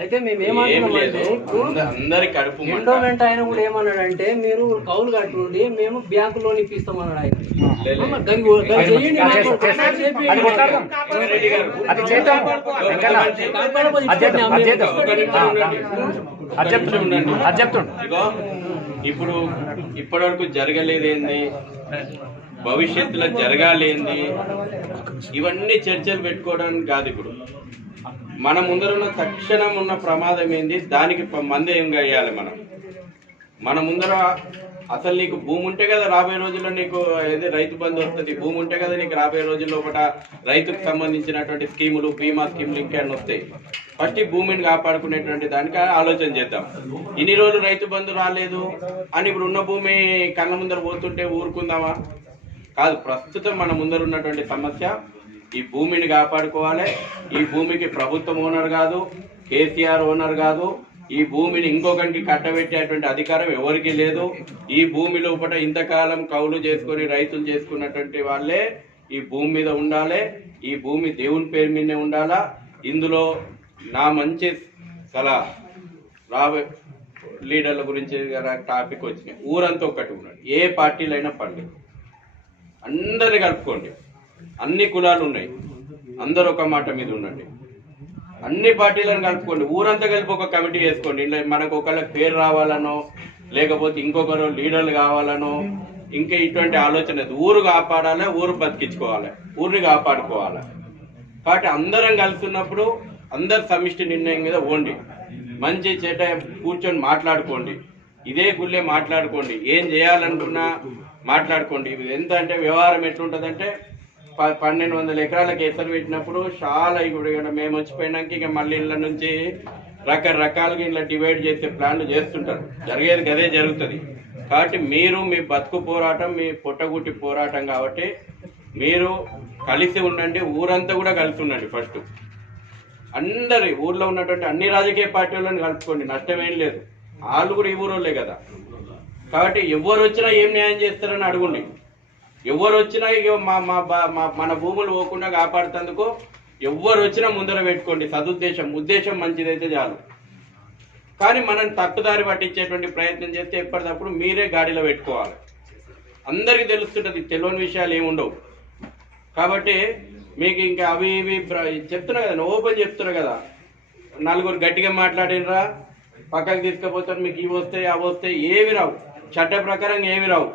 అయితే మేమేమంటున్నామంటే, ఎండోమెంట్ ఆయన కూడా ఏమన్నాడంటే మీరు కౌలు కట్టుకోండి, మేము బ్యాంకు లోన్ ఇప్పిస్తామన్నాడు ఆయన. ఇప్పుడు ఇప్పటివరకు జరగలేదేంది, భవిష్యత్తులో జరగాలేంది, ఇవన్నీ చర్చలు పెట్టుకోవడానికి కాదు. ఇప్పుడు మన ముందర తక్షణం ఉన్న ప్రమాదం ఏంది, దానికి మందే ఏం వేయాలి. మన ముందర అసలు నీకు భూమి ఉంటే కదా రాబోయే రోజుల్లో నీకు ఏది రైతు బంధు వస్తుంది, భూమి ఉంటే కదా నీకు రాబోయే రోజుల్లో ఒకట రైతుకు సంబంధించినటువంటి స్కీములు, బీమా స్కీములు ఇంకేమైనా వస్తాయి. ఫస్ట్ ఈ భూమిని కాపాడుకునేటువంటి దానికి ఆలోచన చేద్దాం. ఇన్ని రోజులు రైతు బంధు రాలేదు అని ఇప్పుడు ఉన్న భూమి కళ్ళ ముందర పోతుంటే ఊరుకుందామా? కాదు. ప్రస్తుతం మన ముందర ఉన్నటువంటి సమస్య ఈ భూమిని కాపాడుకోవాలి. ఈ భూమికి ప్రభుత్వం ఓనర్ కాదు, కేసీఆర్ ఓనర్ కాదు. ఈ భూమిని ఇంకొకరికి కట్టబెట్టేటువంటి అధికారం ఎవరికి లేదు. ఈ భూమి లోపల ఇంతకాలం కౌలు చేసుకొని రైతులు చేసుకున్నటువంటి వాళ్ళే ఈ భూమి మీద ఉండాలి. ఈ భూమి దేవుని పేరు మీదనే ఉండాలా. ఇందులో నా మంచి సలహా రాబోయే లీడర్ల గురించి టాపిక్ వచ్చినాయి. ఊరంతా ఒక్కటి ఉన్నాడు. ఏ పార్టీలైనా పర్లేదు, అందరిని కలుపుకోండి. అన్ని కులాలు ఉన్నాయి, అందరు ఒక మాట మీద ఉండండి. అన్ని పార్టీలను కలుపుకోండి. ఊరంతా కలిపి ఒక కమిటీ వేసుకోండి. ఇలా మనకు ఒకళ్ళకి పేరు రావాలనో లేకపోతే ఇంకొకరు లీడర్లు కావాలనో ఇంకా ఇటువంటి ఆలోచన. ఊరు కాపాడాలి, ఊరు బతికించుకోవాలి, ఊరిని కాపాడుకోవాలి. కాబట్టి అందరం కలుస్తున్నప్పుడు అందరు సమిష్టి నిర్ణయం మీద పోండి. మంచి చెడ్డ కూర్చొని మాట్లాడుకోండి. ఇదే గుళ్ళే మాట్లాడుకోండి. ఏం చేయాలనుకున్నా మాట్లాడుకోండి. ఎంత అంటే వ్యవహారం ఎట్లుంటుందంటే 1200 ఎకరాలకు ఎసరు పెట్టినప్పుడు చాలా ఇప్పుడు మేము వచ్చిపోయినాక ఇక మళ్ళీ ఇళ్ళ నుంచి రకరకాలుగా ఇలా డివైడ్ చేసే ప్లాన్లు చేస్తుంటారు. జరిగేది అదే జరుగుతుంది. కాబట్టి మీరు మీ బతుకు పోరాటం, మీ పొట్టగుట్టి పోరాటం కాబట్టి మీరు కలిసి ఉండండి. ఊరంతా కూడా కలిసి ఉండండి. ఫస్ట్ అందరి ఊర్లో ఉన్నటువంటి అన్ని రాజకీయ పార్టీలను కలుపుకోండి. నష్టమేం లేదు. వాళ్ళు కూడా ఈ ఊరోళ్ళే కదా. కాబట్టి ఎవరు వచ్చినా ఏం న్యాయం చేస్తారని అడగండి. ఎవరు వచ్చినా ఇక మన భూములు పోకుండా కాపాడుతందుకు ఎవరు వచ్చినా ముందర పెట్టుకోండి. సదుద్దేశం, ఉద్దేశం మంచిదైతే చాలు. కానీ మనం తప్పుదారి పట్టించేటువంటి ప్రయత్నం చేస్తే ఎప్పటికప్పుడు మీరే గాడిలో పెట్టుకోవాలి. అందరికీ తెలుస్తుంటుంది, తెలియని విషయాలు ఏముండవు. కాబట్టి మీకు ఇంకా అవి ఇవి చెప్తున్నా కదా, ఓపెన్ చెప్తున్నా కదా. నలుగురు గట్టిగా మాట్లాడినరా పక్కకు తీసుకుపోతారు, మీకు ఇవి వస్తాయి అవి వస్తాయి, ఏవి రావు. చట్ట ప్రకారం ఏమి రావు.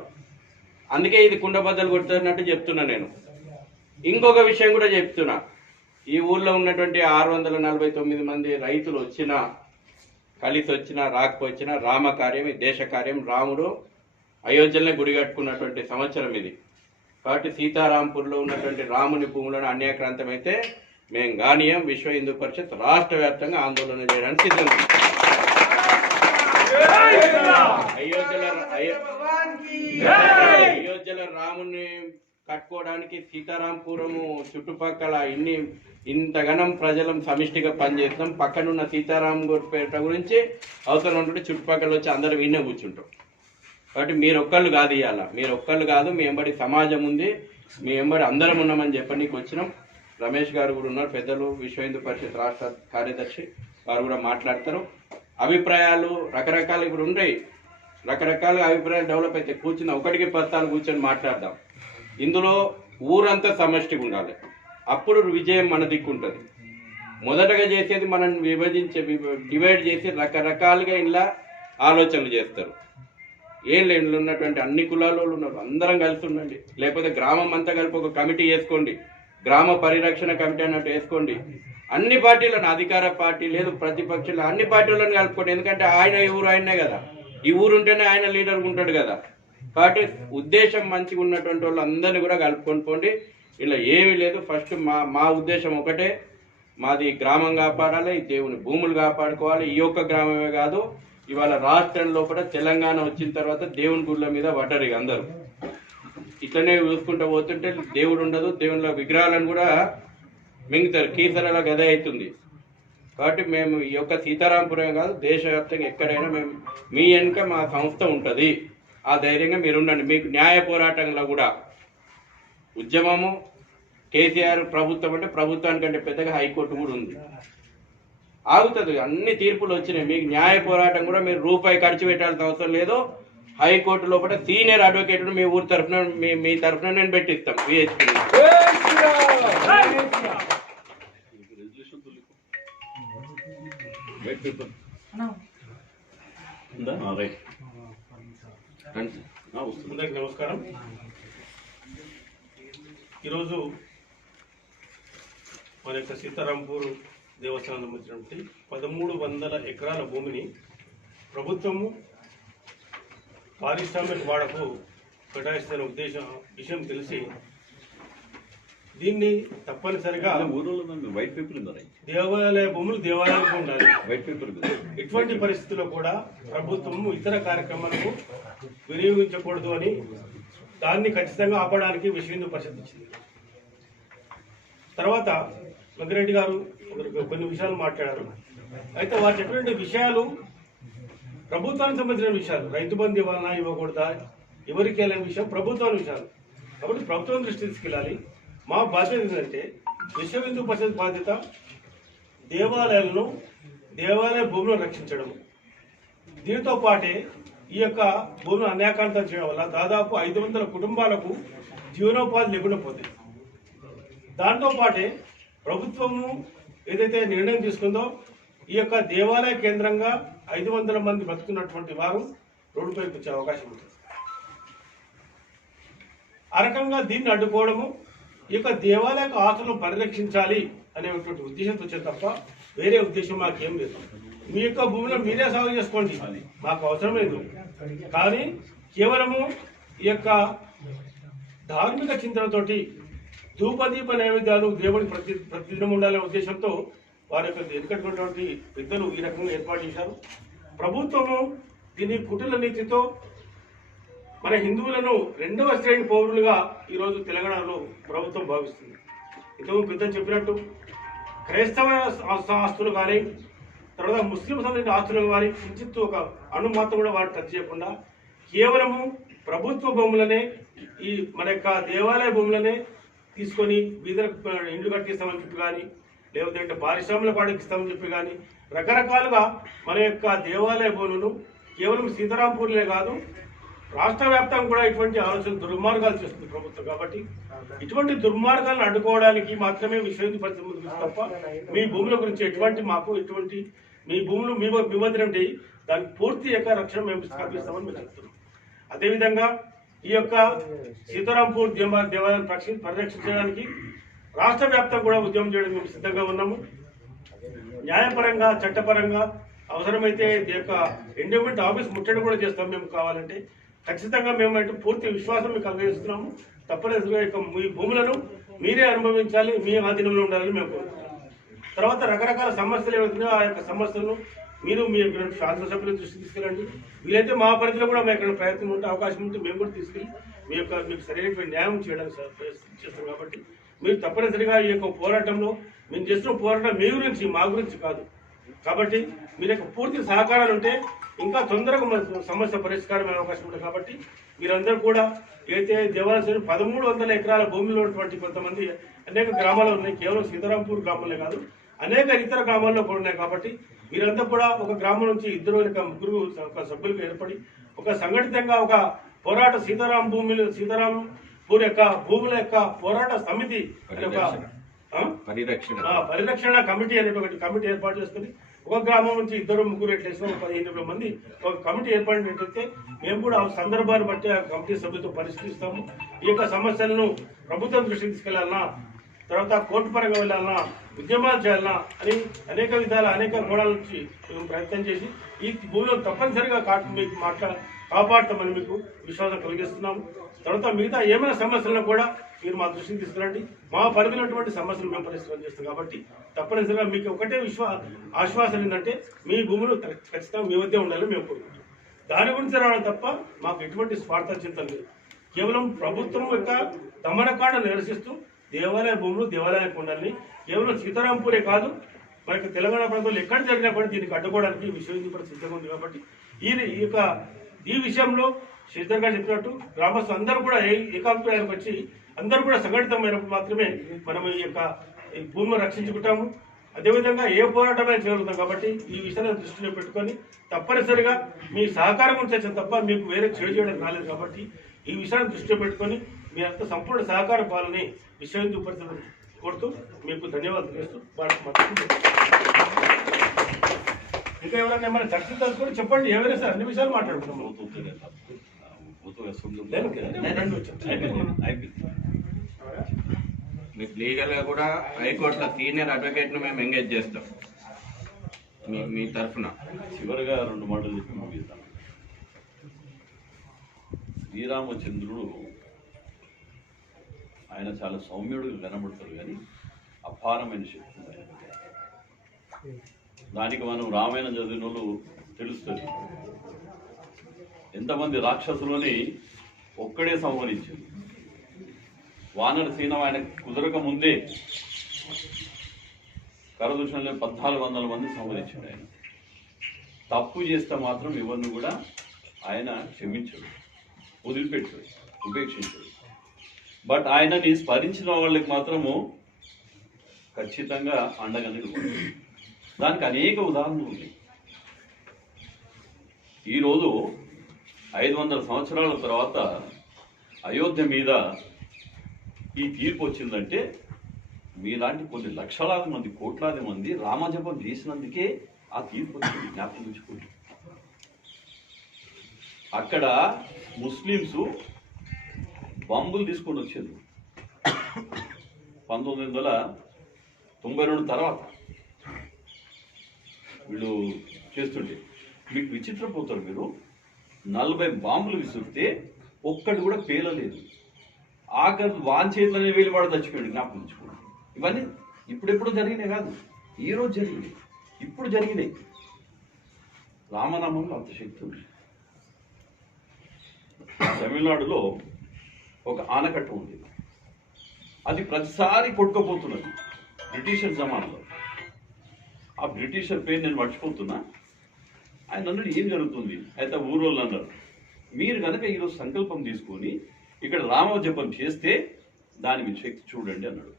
అందుకే ఇది కుండబద్దలు కొడుతున్నట్టు చెప్తున్నా నేను. ఇంకొక విషయం కూడా చెప్తున్నా. ఈ ఊర్లో ఉన్నటువంటి 649 మంది రైతులు వచ్చినా, కలిసి వచ్చినా రాకపోచ్చినా రామకార్యం, ఈ దేశ కార్యం. రాముడు అయోధ్యలోనే గుడి కట్టుకున్నటువంటి సంవత్సరం ఇది. కాబట్టి సీతారాంపూర్లో ఉన్నటువంటి రాముని భూములను అన్యాక్రాంతం అయితే మేము గానీయం. విశ్వ హిందూ పరిషత్ రాష్ట్ర వ్యాప్తంగా ఆందోళన చేయడానికి సిద్ధంగా. అయోధ్యలో రాముని కట్టుకోవడానికి సీతారాంపురము చుట్టుపక్కల ఇంతగనం ప్రజలం సమిష్టిగా పనిచేస్తాం. పక్కనున్న సీతారాంపేట గురించి అవసరం ఉంటుంటే చుట్టుపక్కల వచ్చి అందరం విన్నే కూర్చుంటాం. కాబట్టి మీరు ఒక్కళ్ళు కాదు, ఇవ్వాల మీరు ఒక్కళ్ళు కాదు, మీ ఎంబడి సమాజం ఉంది, మీ ఎంబడి అందరం ఉన్నామని చెప్పడానికి వచ్చినాం. రమేష్ గారు కూడా ఉన్నారు, పెద్దలు, విశ్వ హిందూ పరిషత్ రాష్ట్ర కార్యదర్శి, వారు కూడా మాట్లాడతారు. అభిప్రాయాలు రకరకాలు ఇప్పుడు ఉంటాయి. రకరకాల అభిప్రాయాలు డెవలప్ అయితే కూర్చుని ఒకటికి 10 సార్లు కూర్చొని మాట్లాడదాం. ఇందులో ఊరంతా సమష్టిగా ఉండాలి. అప్పుడు విజయం మన దిక్కుంటుంది. మొదటగా చేసేది మనం డివైడ్ చేసి రకరకాలుగా ఇలా ఆలోచనలు చేస్తారు. ఏం లేదు, ఉన్నటువంటి అన్ని కులాల వాళ్ళు ఉన్నారు, అందరం కలిసి ఉండండి. లేకపోతే గ్రామం అంతా కలిపి ఒక కమిటీ వేసుకోండి, గ్రామ పరిరక్షణ కమిటీ అన్నట్టు వేసుకోండి. అన్ని పార్టీలను, అధికార పార్టీ లేదు, ప్రతిపక్షాలు, అన్ని పార్టీలను కలుపుకోండి. ఎందుకంటే ఆయన ఈ ఊరు ఆయనే కదా, ఈ ఊరు ఉంటేనే ఆయన లీడర్ ఉంటాడు కదా. కాబట్టి ఉద్దేశం మంచిగా ఉన్నటువంటి వాళ్ళు అందరినీ కూడా కలుపుకొని పోండి. ఇలా ఏమీ లేదు. ఫస్ట్ మా ఉద్దేశం ఒకటే, మాది గ్రామం కాపాడాలి, ఈ దేవుని భూములు కాపాడుకోవాలి. ఈ ఒక్క గ్రామమే కాదు, ఇవాళ రాష్ట్రం లోపల తెలంగాణ వచ్చిన తర్వాత దేవుని గుళ్ళ మీద పడ్డారు అందరూ. ఇట్లనే చూసుకుంటూ పోతుంటే దేవుడు ఉండదు, దేవుళ్ళ విగ్రహాలను కూడా మింగుతారు. కీసరలా గదే అవుతుంది. కాబట్టి మేము ఈ యొక్క సీతారాంపురం కాదు, దేశవ్యాప్తంగా ఎక్కడైనా మేము మీ వెనుక మా సంస్థ ఉంటుంది. ఆ ధైర్యంగా మీరు ఉండండి. మీకు న్యాయ పోరాటంలో కూడా ఉద్యమము, కేసీఆర్ ప్రభుత్వం అంటే ప్రభుత్వానికంటే పెద్దగా హైకోర్టు కూడా ఉంది, ఆగుతుంది. అన్ని తీర్పులు వచ్చినాయి. మీకు న్యాయ పోరాటం కూడా మీరు రూపాయి ఖర్చు పెట్టాల్సిన అవసరం లేదు. హైకోర్టు లోపల సీనియర్ అడ్వకేట్ మీ ఊరి తరఫున మీ తరఫున నేను పెట్టిస్తాం. అందరికి నమస్కారం. ఈరోజు మన యొక్క సీతారాంపూర్ దేవస్థానం సంబంధించినటువంటి 1300 ఎకరాల భూమిని ప్రభుత్వము పారిశ్రామిక వాడకు కేటాయిస్తున్న విషయం తెలిసి దీన్ని తప్పనిసరిగా ఊళ్ళో వైట్ పేపర్ ఉందా? దేవాలయ భూములు దేవాలయాలకు ఉండాలి. వైట్ పేపర్ ఇటువంటి పరిస్థితుల్లో కూడా ప్రభుత్వం ఇతర కార్యక్రమాలకు వినియోగించకూడదు అని దాన్ని ఖచ్చితంగా ఆపడానికి విశ్వ హిందూ పరిషత్ ఇచ్చింది. తర్వాత వెంకరెడ్డి గారు కొన్ని విషయాలు మాట్లాడారు. అయితే వారు చెప్పినటువంటి విషయాలు ప్రభుత్వానికి సంబంధించిన విషయాలు, రైతు బంధు ఇవ్వాలన్నా ఇవ్వకూడదా, ఎవరికి వెళ్ళని విషయం ప్రభుత్వానికి విషయాలు. కాబట్టి ప్రభుత్వం దృష్టి తీసుకెళ్ళాలి. మా బాధ్యత ఏంటంటే విశ్వ హిందూ పరిషత్ బాధ్యత దేవాలయాలను, దేవాలయ భూములను రక్షించడం. దీంతో పాటే ఈ యొక్క భూములను అన్యాకాంతం చేయడం వల్ల దాదాపు 500 కుటుంబాలకు జీవనోపాధి లేకుండా పోతాయి. దాంతో పాటే ప్రభుత్వము ఏదైతే నిర్ణయం తీసుకుందో ఈ యొక్క దేవాలయ కేంద్రంగా 500 మంది బతుకున్నటువంటి వారు రోడ్డుపైకి వచ్చే అవకాశం ఉంటుంది. ఆ రకంగా దీన్ని అడ్డుకోవడము, ఈ యొక్క దేవాలయ ఆస్తులను పరిరక్షించాలి అనేటువంటి ఉద్దేశంతో వచ్చే తప్ప వేరే ఉద్దేశం మాకేం లేదు. మీ యొక్క భూములను మీరే సాగు చేసుకోండి, మాకు అవసరం లేదు. కానీ కేవలము ఈ యొక్క ధార్మిక చింతనతోటి ధూపదీప నైవేద్యాలు దేవుడి ప్రతిదినం ఉండాలనే ఉద్దేశంతో వారి యొక్క ఎన్నికటువంటి పెద్దలు ఈ రకంగా ఏర్పాటు చేశారు. ప్రభుత్వము దీని కుటుల నీతితో మన హిందువులను 2వ శ్రేణి పౌరులుగా ఈరోజు తెలంగాణలో ప్రభుత్వం భావిస్తుంది. ఇంతకు పెద్దలు చెప్పినట్టు క్రైస్తవ ఆస్తులు కానీ, తర్వాత ముస్లిం సంబంధించిన ఆస్తులు కానీ కించిత్తు ఒక అనుమాత్రం కూడా వారు టచ్ చేయకుండా కేవలము ప్రభుత్వ భూములనే, ఈ మన యొక్క దేవాలయ భూములనే తీసుకొని వీధులకు ఇండ్లు కట్టిస్తామని చెప్పి కానీ, లేకపోతే పారిశ్రామిక పాడికి ఇస్తామని చెప్పి కానీ రకరకాలుగా మన యొక్క దేవాలయ భూములను కేవలం సీతారాంపూర్లే కాదు రాష్ట్ర వ్యాప్తంగా కూడా ఇటువంటి ఆలోచన దుర్మార్గాలు చేస్తుంది ప్రభుత్వం. కాబట్టి ఇటువంటి దుర్మార్గాలను అడ్డుకోవడానికి మాత్రమే విశ్వ హిందూ పరిషత్ ముందుకు తప్ప మీ భూముల గురించి ఎటువంటి మీ భూములు మీ వద్ద దానికి పూర్తి యొక్క రక్షణ మేము కల్పిస్తామని మేము చెప్తున్నాం. అదేవిధంగా ఈ యొక్క సీతారాంపూర్ దేవాలయాన్ని పరిరక్షించడానికి రాష్ట్ర వ్యాప్తంగా కూడా ఉద్యమం చేయడం మేము సిద్ధంగా ఉన్నాము. న్యాయపరంగా, చట్టపరంగా అవసరమైతే ఈ యొక్క ఎండోమెంట్ ఆఫీస్ ముట్టడి కూడా చేస్తాం. మేము కావాలంటే ఖచ్చితంగా మేము పూర్తి విశ్వాసం మీకు కలిగిస్తున్నాము. తప్పనిసరిగా మీ భూములను మీరే అనుభవించాలి, మీ ఆధీనంలో ఉండాలని మేము కోరుకుంటున్నాం. తర్వాత రకరకాల సమస్యలు ఏవైతున్నాయో ఆ యొక్క సమస్యలను మీరు మీ శాసనసభ్యుల దృష్టికి తీసుకెళ్ళండి. వీలైతే మా పరిధిలో కూడా మేము ఎక్కడ ప్రయత్నం ఉంటే అవకాశం ఉంటే మేము కూడా తీసుకెళ్ళి మీకు సరైనటువంటి న్యాయం చేయడానికి చేస్తాం. కాబట్టి మీరు తప్పనిసరిగా ఈ యొక్క పోరాటంలో మేము చేస్తున్న పోరాటం మీ గురించి, మా గురించి కాదు. కాబట్టి మీరు యొక్క పూర్తి సహకారాలు ఉంటే ఇంకా తొందరగా సమస్య పరిష్కారం అయ్యే అవకాశం ఉంటుంది. కాబట్టి మీరందరూ కూడా అయితే దేవాలయం 1300 ఎకరాల భూమిలో ఉన్నటువంటి కొంతమంది అనేక గ్రామాలు ఉన్నాయి. కేవలం సీతారాంపూర్ గ్రామంలో కాదు, అనేక ఇతర గ్రామాల్లో కూడా ఉన్నాయి. కాబట్టి మీరంతా కూడా ఒక గ్రామం నుంచి 2 లేక 3 సభ్యులుగా ఏర్పడి ఒక సంఘటితంగా ఒక పోరాట సీతారాంపూర్ యొక్క భూముల యొక్క పోరాట సమితి పరిరక్షణ కమిటీ అనేటువంటి కమిటీ ఏర్పాటు చేసుకుని ఒక గ్రామం నుంచి 2, 3 ఎట్లేసిన 15 మంది ఒక కమిటీ ఏర్పడినట్లయితే మేము కూడా ఆ సందర్భాన్ని బట్టి ఆ కమిటీ సభ్యులతో పరిష్కరిస్తాము. ఈ యొక్క సమస్యలను ప్రభుత్వం దృష్టికి తీసుకెళ్లాలన్నా, తర్వాత కోర్టు పరంగా వెళ్ళాలన్నా, ఉద్యమాలు చేయాలన్నా అని అనేక విధాల అనేక కోణాల నుంచి మేము ప్రయత్నం చేసి ఈ భూమిలో తప్పనిసరిగా కాపాడుతామని మీకు విశ్వాసం కలిగిస్తున్నాము. తర్వాత మిగతా ఏమైనా సమస్యలను కూడా మీరు మా దృష్టికి తీసుకురండి. మా పరిధినటువంటి సమస్యలు మేము పరిష్కారం చేస్తాం. కాబట్టి తప్పనిసరిగా మీకు ఒకటే ఆశ్వాసన ఏంటంటే మీ భూములు ఖచ్చితంగా మీ వద్దే ఉండాలని మేము కోరుకుంటున్నాం. దాని గురించి రావడం తప్ప మాకు ఎటువంటి స్వార్థ చింతన లేదు. కేవలం ప్రభుత్వం యొక్క దమనకాండ నిరసిస్తూ దేవాలయ భూములు దేవాలయానికి ఉండాలని, కేవలం సీతారాంపూరే కాదు మనకి తెలంగాణ ప్రాంతంలో ఎక్కడ జరిగినా కూడా దీనికి అడ్డుకోవడానికి విశ్వ హిందూ పరిషత్ సిద్ధంగా ఉంది. కాబట్టి ఈ విషయంలో శ్రీధర్ గారు చెప్పినట్టు గ్రామస్తులు అందరూ కూడా ఏకాభిప్రాయానికి వచ్చి అందరూ కూడా సంఘటితమైనప్పుడు మాత్రమే మనం ఈ యొక్క భూమిని రక్షించుకుంటాము. అదేవిధంగా ఏ పోరాటమైనా చేయగలుగుతాం. కాబట్టి ఈ విషయాన్ని దృష్టిలో పెట్టుకొని తప్పనిసరిగా మీ సహకారం ఉంచే తప్ప మీకు వేరే చేడు చేయడానికి రాలేదు. కాబట్టి ఈ విషయాన్ని దృష్టిలో పెట్టుకొని మీ అంత సంపూర్ణ సహకారం పాలని విశ్వ హిందూ పరిషత్ కోరుతూ మీకు ధన్యవాదాలు చేస్తూ ఇంకా ఎవరైనా ఏమైనా చర్చ తెలుసుకొని చెప్పండి. ఎవరైనా సార్ అన్ని విషయాలు మాట్లాడుతున్నాము. మీకు లీగల్గా కూడా హైకోర్టులో సీనియర్ అడ్వకేట్ను మేము ఎంగేజ్ చేస్తాం మీ తరఫున. చివరిగా 2 మాటలు చెప్పి ముగిస్తాను. శ్రీరామచంద్రుడు ఆయన చాలా సౌమ్యుడుగా కనబడతారు, కానీ అపారమైన శక్తి ఉంది ఆయనకి. దానికి మనం రామాయణం చదివిన వాళ్ళు తెలుస్తుంది. ఎంతమంది రాక్షసులని ఒక్కడే సంహరించింది. వానర సేన ఆయన కుదరక ముందే కరదూషణలో 1400 మంది సంహరించాడు ఆయన. తప్పు చేస్తే మాత్రం ఎవరిని కూడా ఆయన క్షమించడు, వదిలిపెట్టాడు, ఉపేక్షించాడు. బట్ ఆయనని స్మరించిన వాళ్ళకి మాత్రము ఖచ్చితంగా అండగా నిలుపుతాడు. దానికి అనేక ఉదాహరణలు ఉన్నాయి. ఈరోజు 500 సంవత్సరాల తర్వాత అయోధ్య మీద ఈ తీర్పు వచ్చిందంటే మీలాంటి కొన్ని లక్షలాది మంది, కోట్లాది మంది రామజపం చేసినందుకే ఆ తీర్పు వచ్చింది. జ్ఞాపకం ఉంచుకోండి. అక్కడ ముస్లిమ్స్ బాంబులు తీసుకొని వచ్చారు 1992 తర్వాత. వీళ్ళు చేస్తుంటే మీకు విచిత్రపోతారు. మీరు 40 బాంబులు విసిరితే ఒక్కటి కూడా పేలలేదు. ఆఖరి వాన్ చేతులనే వేలు వాడు చచ్చిపోయాడు. జ్ఞాపకం ఉంచుకోండి. ఇవన్నీ ఇప్పుడెప్పుడు జరిగినాయి కాదు, ఈరోజు జరిగినాయి, ఇప్పుడు జరిగినాయి. రామనామంలో అంత శక్తి ఉంది. తమిళనాడులో ఒక ఆనకట్ట ఉంది. అది ప్రతిసారి కొట్టుకుపోతున్నది బ్రిటిషర్ జమానాలో. ఆ బ్రిటిషర్ పేరు నేను మర్చిపోతున్నా. ఆయన అన్నాడు ఏం జరుగుతుంది అయితే ఊరోళ్ళు అన్నారు, మీరు కనుక ఈరోజు సంకల్పం తీసుకొని ఇక్కడ రామజపం చేస్తే దాని మీద శక్తి చూడండి అన్నాడు.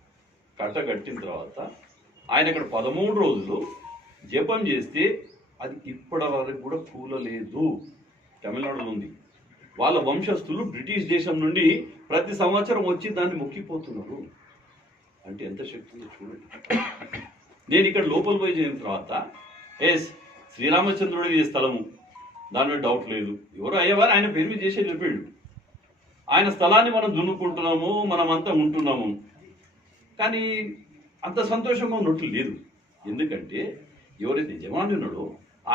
కట్ట కట్టిన తర్వాత ఆయన ఇక్కడ 13 రోజులు జపం చేస్తే అది ఇప్పటి వరకు కూడా కూలలేదు. తమిళనాడులో ఉంది. వాళ్ళ వంశస్థులు బ్రిటిష్ దేశం నుండి ప్రతి సంవత్సరం వచ్చి దాన్ని మొక్కిపోతున్నారు. అంటే ఎంత శక్తి ఉందో చూడండి. నేను ఇక్కడ లోపల పోయి చేసిన తర్వాత శ్రీరామచంద్రుడి ఈ స్థలము, దాని మీద డౌట్ లేదు. ఎవరు అయ్యేవారు ఆయన పేరు మీద చేసే చెప్పాడు. ఆయన స్థలాన్ని మనం దున్నుకుంటున్నాము, మనం అంతా ఉంటున్నాము. కానీ అంత సంతోషంగా ఉన్నట్టు లేదు. ఎందుకంటే ఎవరైతే యజమాని ఉన్నాడో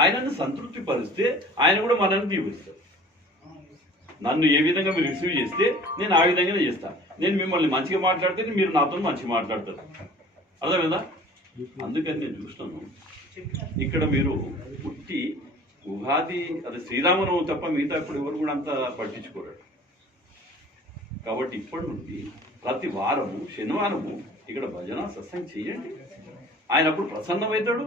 ఆయనను సంతృప్తి పరిస్తే ఆయన కూడా మనల్ని దీవిస్తాడు. నన్ను ఏ విధంగా మీరు రిసీవ్ చేస్తే నేను ఆ విధంగానే చేస్తాను. నేను మిమ్మల్ని మంచిగా మాట్లాడితే మీరు నాతో మంచిగా మాట్లాడతారు. అర్థమైందా? అందుకని నేను చూస్తున్నాను ఇక్కడ మీరు పుట్టి ఉగాది అది శ్రీరామనవమి తప్ప మిగతా ఇప్పుడు ఎవరు కూడా అంత పట్టించుకోరు. కాబట్టి ఇప్పటి నుండి ప్రతి వారము శనివారము ఇక్కడ భజన సత్సంగం చేయండి. ఆయన అప్పుడు ప్రసన్నమవుతాడు,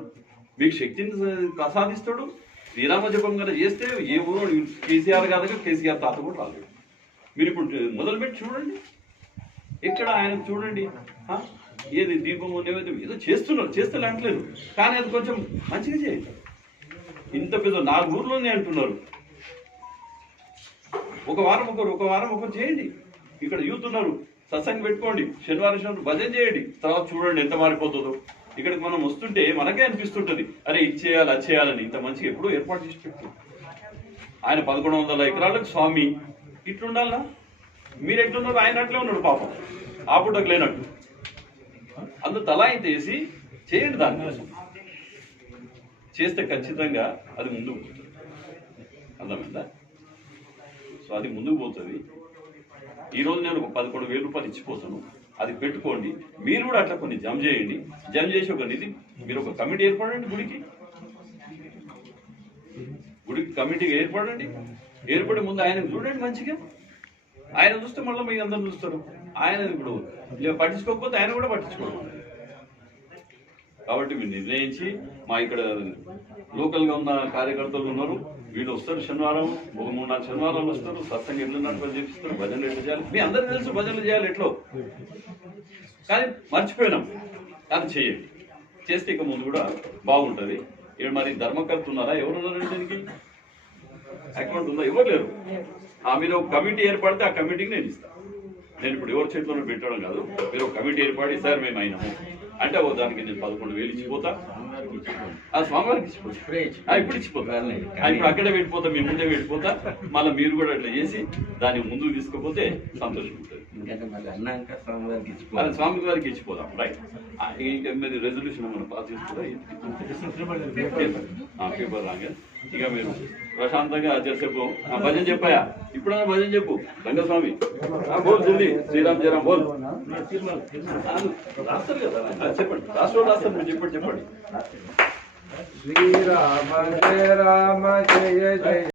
మీకు శక్తిని ప్రసాదిస్తాడు. శ్రీరామ జపం కనుక చేస్తే ఏ ఊరు కేసీఆర్ కాదు, కేసీఆర్ తాత కూడా రాలేదు. మీరు ఇప్పుడు మొదలుపెట్టి చూడండి. ఎక్కడ ఆయన చూడండి, ఏది దీపము నైవేద్యం ఏదో చేస్తున్నారు, చేస్తే అంటలేదు. కానీ అది కొంచెం మంచిగా చేయండి. ఇంత పెద్ద 4 ఊర్లోనే అంటున్నారు. ఒక వారం ఒకరు చేయండి. ఇక్కడ యూత్ ఉన్నారు, సత్సంగం పెట్టుకోండి. శనివారం భజన చేయండి. తర్వాత చూడండి ఎంత మారిపోతుందో. ఇక్కడికి మనం వస్తుంటే మనకే అనిపిస్తుంటది, అరే ఇది చేయాలి అది చేయాలని. ఇంత మంచిగా ఎప్పుడూ ఏర్పాటు చేసి పెట్టు. ఆయన 1100 ఎకరాలకు స్వామి. ఇట్లుండాలా? మీరు ఎట్లున్నారు? ఆయన అట్లే ఉన్నాడు పాపం, ఆపుటకు లేనట్టు. అందు తలాయింత వేసి చేయండి. దానికోసం చేస్తే ఖచ్చితంగా అది ముందుకు పోతుంది. అర్థమైందా? సో అది ముందుకు పోతుంది. ఈరోజు నేను ఒక 11,000 రూపాయలు ఇచ్చిపోతాను. అది పెట్టుకోండి. మీరు కూడా అట్లా కొన్ని జమ చేయండి. జమ చేసి ఒక నిధి మీరు ఒక కమిటీ ఏర్పడండి. గుడికి కమిటీగా ఏర్పడండి. ఏర్పడే ముందు ఆయన చూడండి మంచిగా. ఆయన చూస్తే మళ్ళీ మీ అందరూ చూస్తారు. ఆయన ఇప్పుడు పట్టించుకోకపోతే ఆయన కూడా పట్టించుకోవడం. కాబట్టి మీరు నిర్ణయించి మా ఇక్కడ లోకల్గా ఉన్న కార్యకర్తలు ఉన్నారు, వీళ్ళు వస్తారు. శనివారం ఒక 3-4 శనివారాలు వస్తారు. సత్సంగం ఎట్లా నడపని చేపిస్తారు. భజనలు ఎట్లా చేయాలి మీ అందరికీ తెలుసు. భజనలు చేయాలి ఎట్లో, కానీ మర్చిపోయినాం. అది చేయండి. చేస్తే ఇక ముందు కూడా బాగుంటుంది. ఇక్కడ మరి ధర్మకర్త ఉన్నారా? ఎవరు ఉన్నారండి? దీనికి అకౌంట్ ఉందా? ఎవరు లేరు. మీరు ఒక కమిటీ ఏర్పడితే ఆ కమిటీకి నేను ఇస్తాను. నేను ఇప్పుడు ఎవరి చేతిలో పెట్టడం కాదు. మీరు ఒక కమిటీ ఏర్పడి సార్ మేము అయినాము అంటే దానికి నేను 11,000 ఇచ్చిపోతా. ఆ స్వామివారికి ఇచ్చిపోతా. ఇప్పుడు ఇచ్చిపోతా. ఇప్పుడు అక్కడే వెళ్ళిపోతా, మీ ముందే వెళ్ళిపోతా. మళ్ళీ మీరు కూడా అట్లా చేసి దాన్ని ముందుకు తీసుకుపోతే సంతోషం ఉంటుంది. స్వామి వారికి ఇచ్చిపోదాం. రైట్. ఇంకా మీరు రెజల్యూషన్ మనం పాస్ చేసుకుంటా పేపర్ రాగా ఇక మీరు ప్రశాంతంగా చెప్పు. ఆ భజన చెప్పాయా? ఇప్పుడు భజన చెప్పు. రంగస్వామి బోల్ జల్దీ. శ్రీరామ్ జయరామ్ బోల్. రాస్తారు కదా, చెప్పండి. రాష్ట్రంలో రాస్తారు, మీరు చెప్పండి. శ్రీరామ జయ రామ జయ జయ